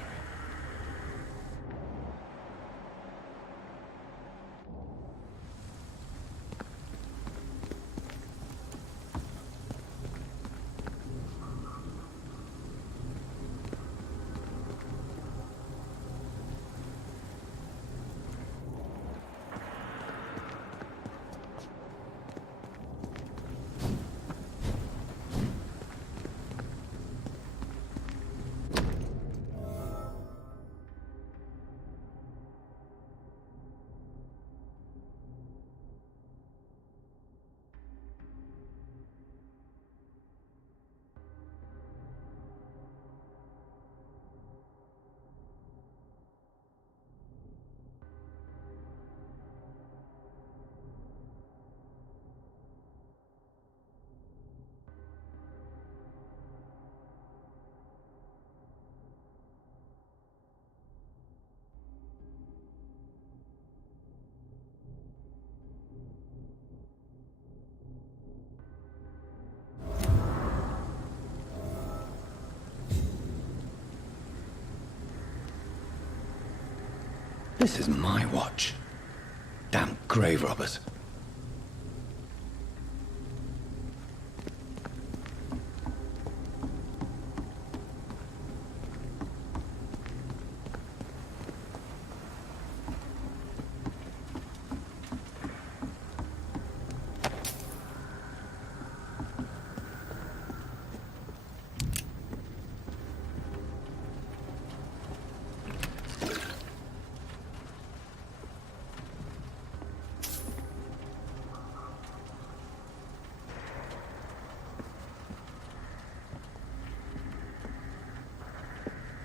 This is my watch. Damn grave robbers.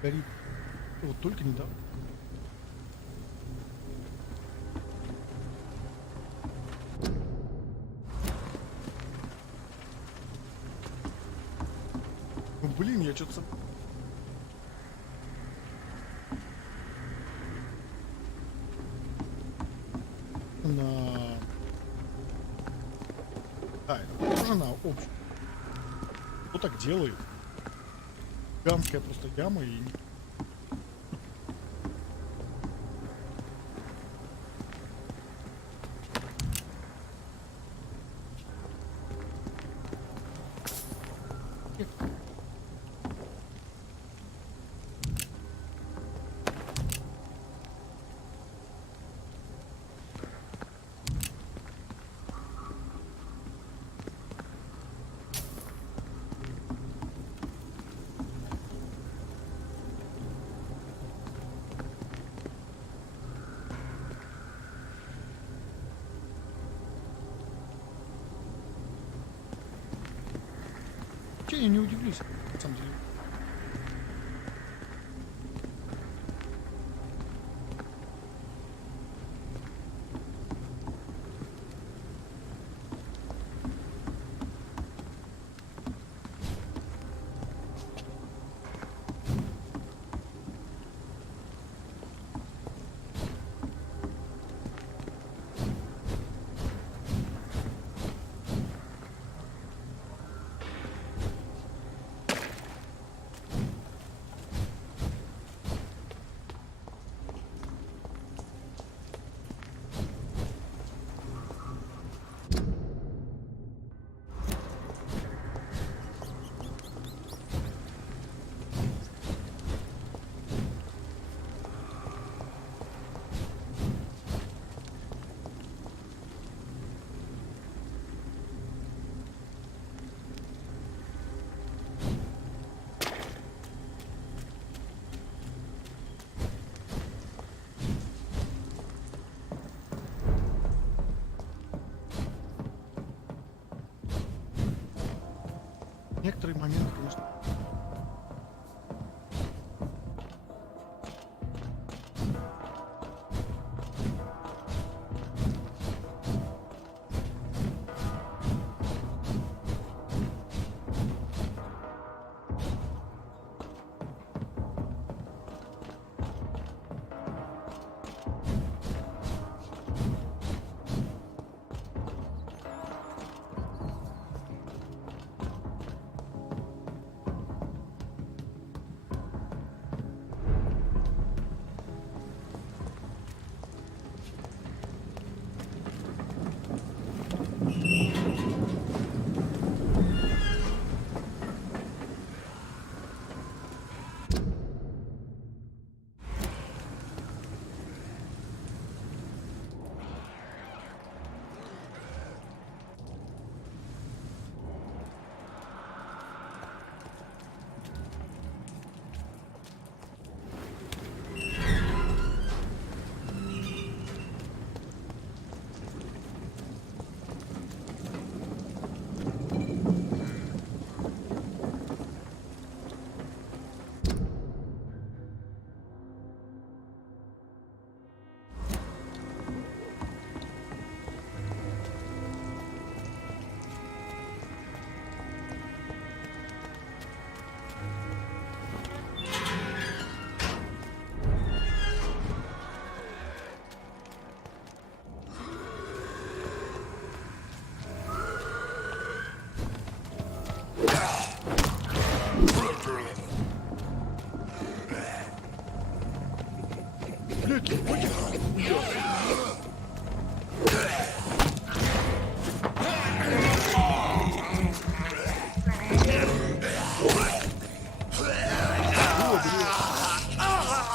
Горит. Вот только недавно. Ну, блин, я что-то... На... Да, это похоже на общую. Кто так делает? Гигантская просто яма и... Че, я не удивлюсь, на самом деле. Некоторые моменты, конечно.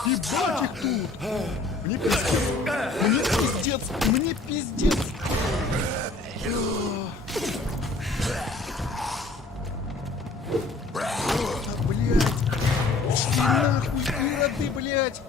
Ебать их тут! Мне пиздец! Мне пиздец! Блядь! Нахуй, ироды, блядь!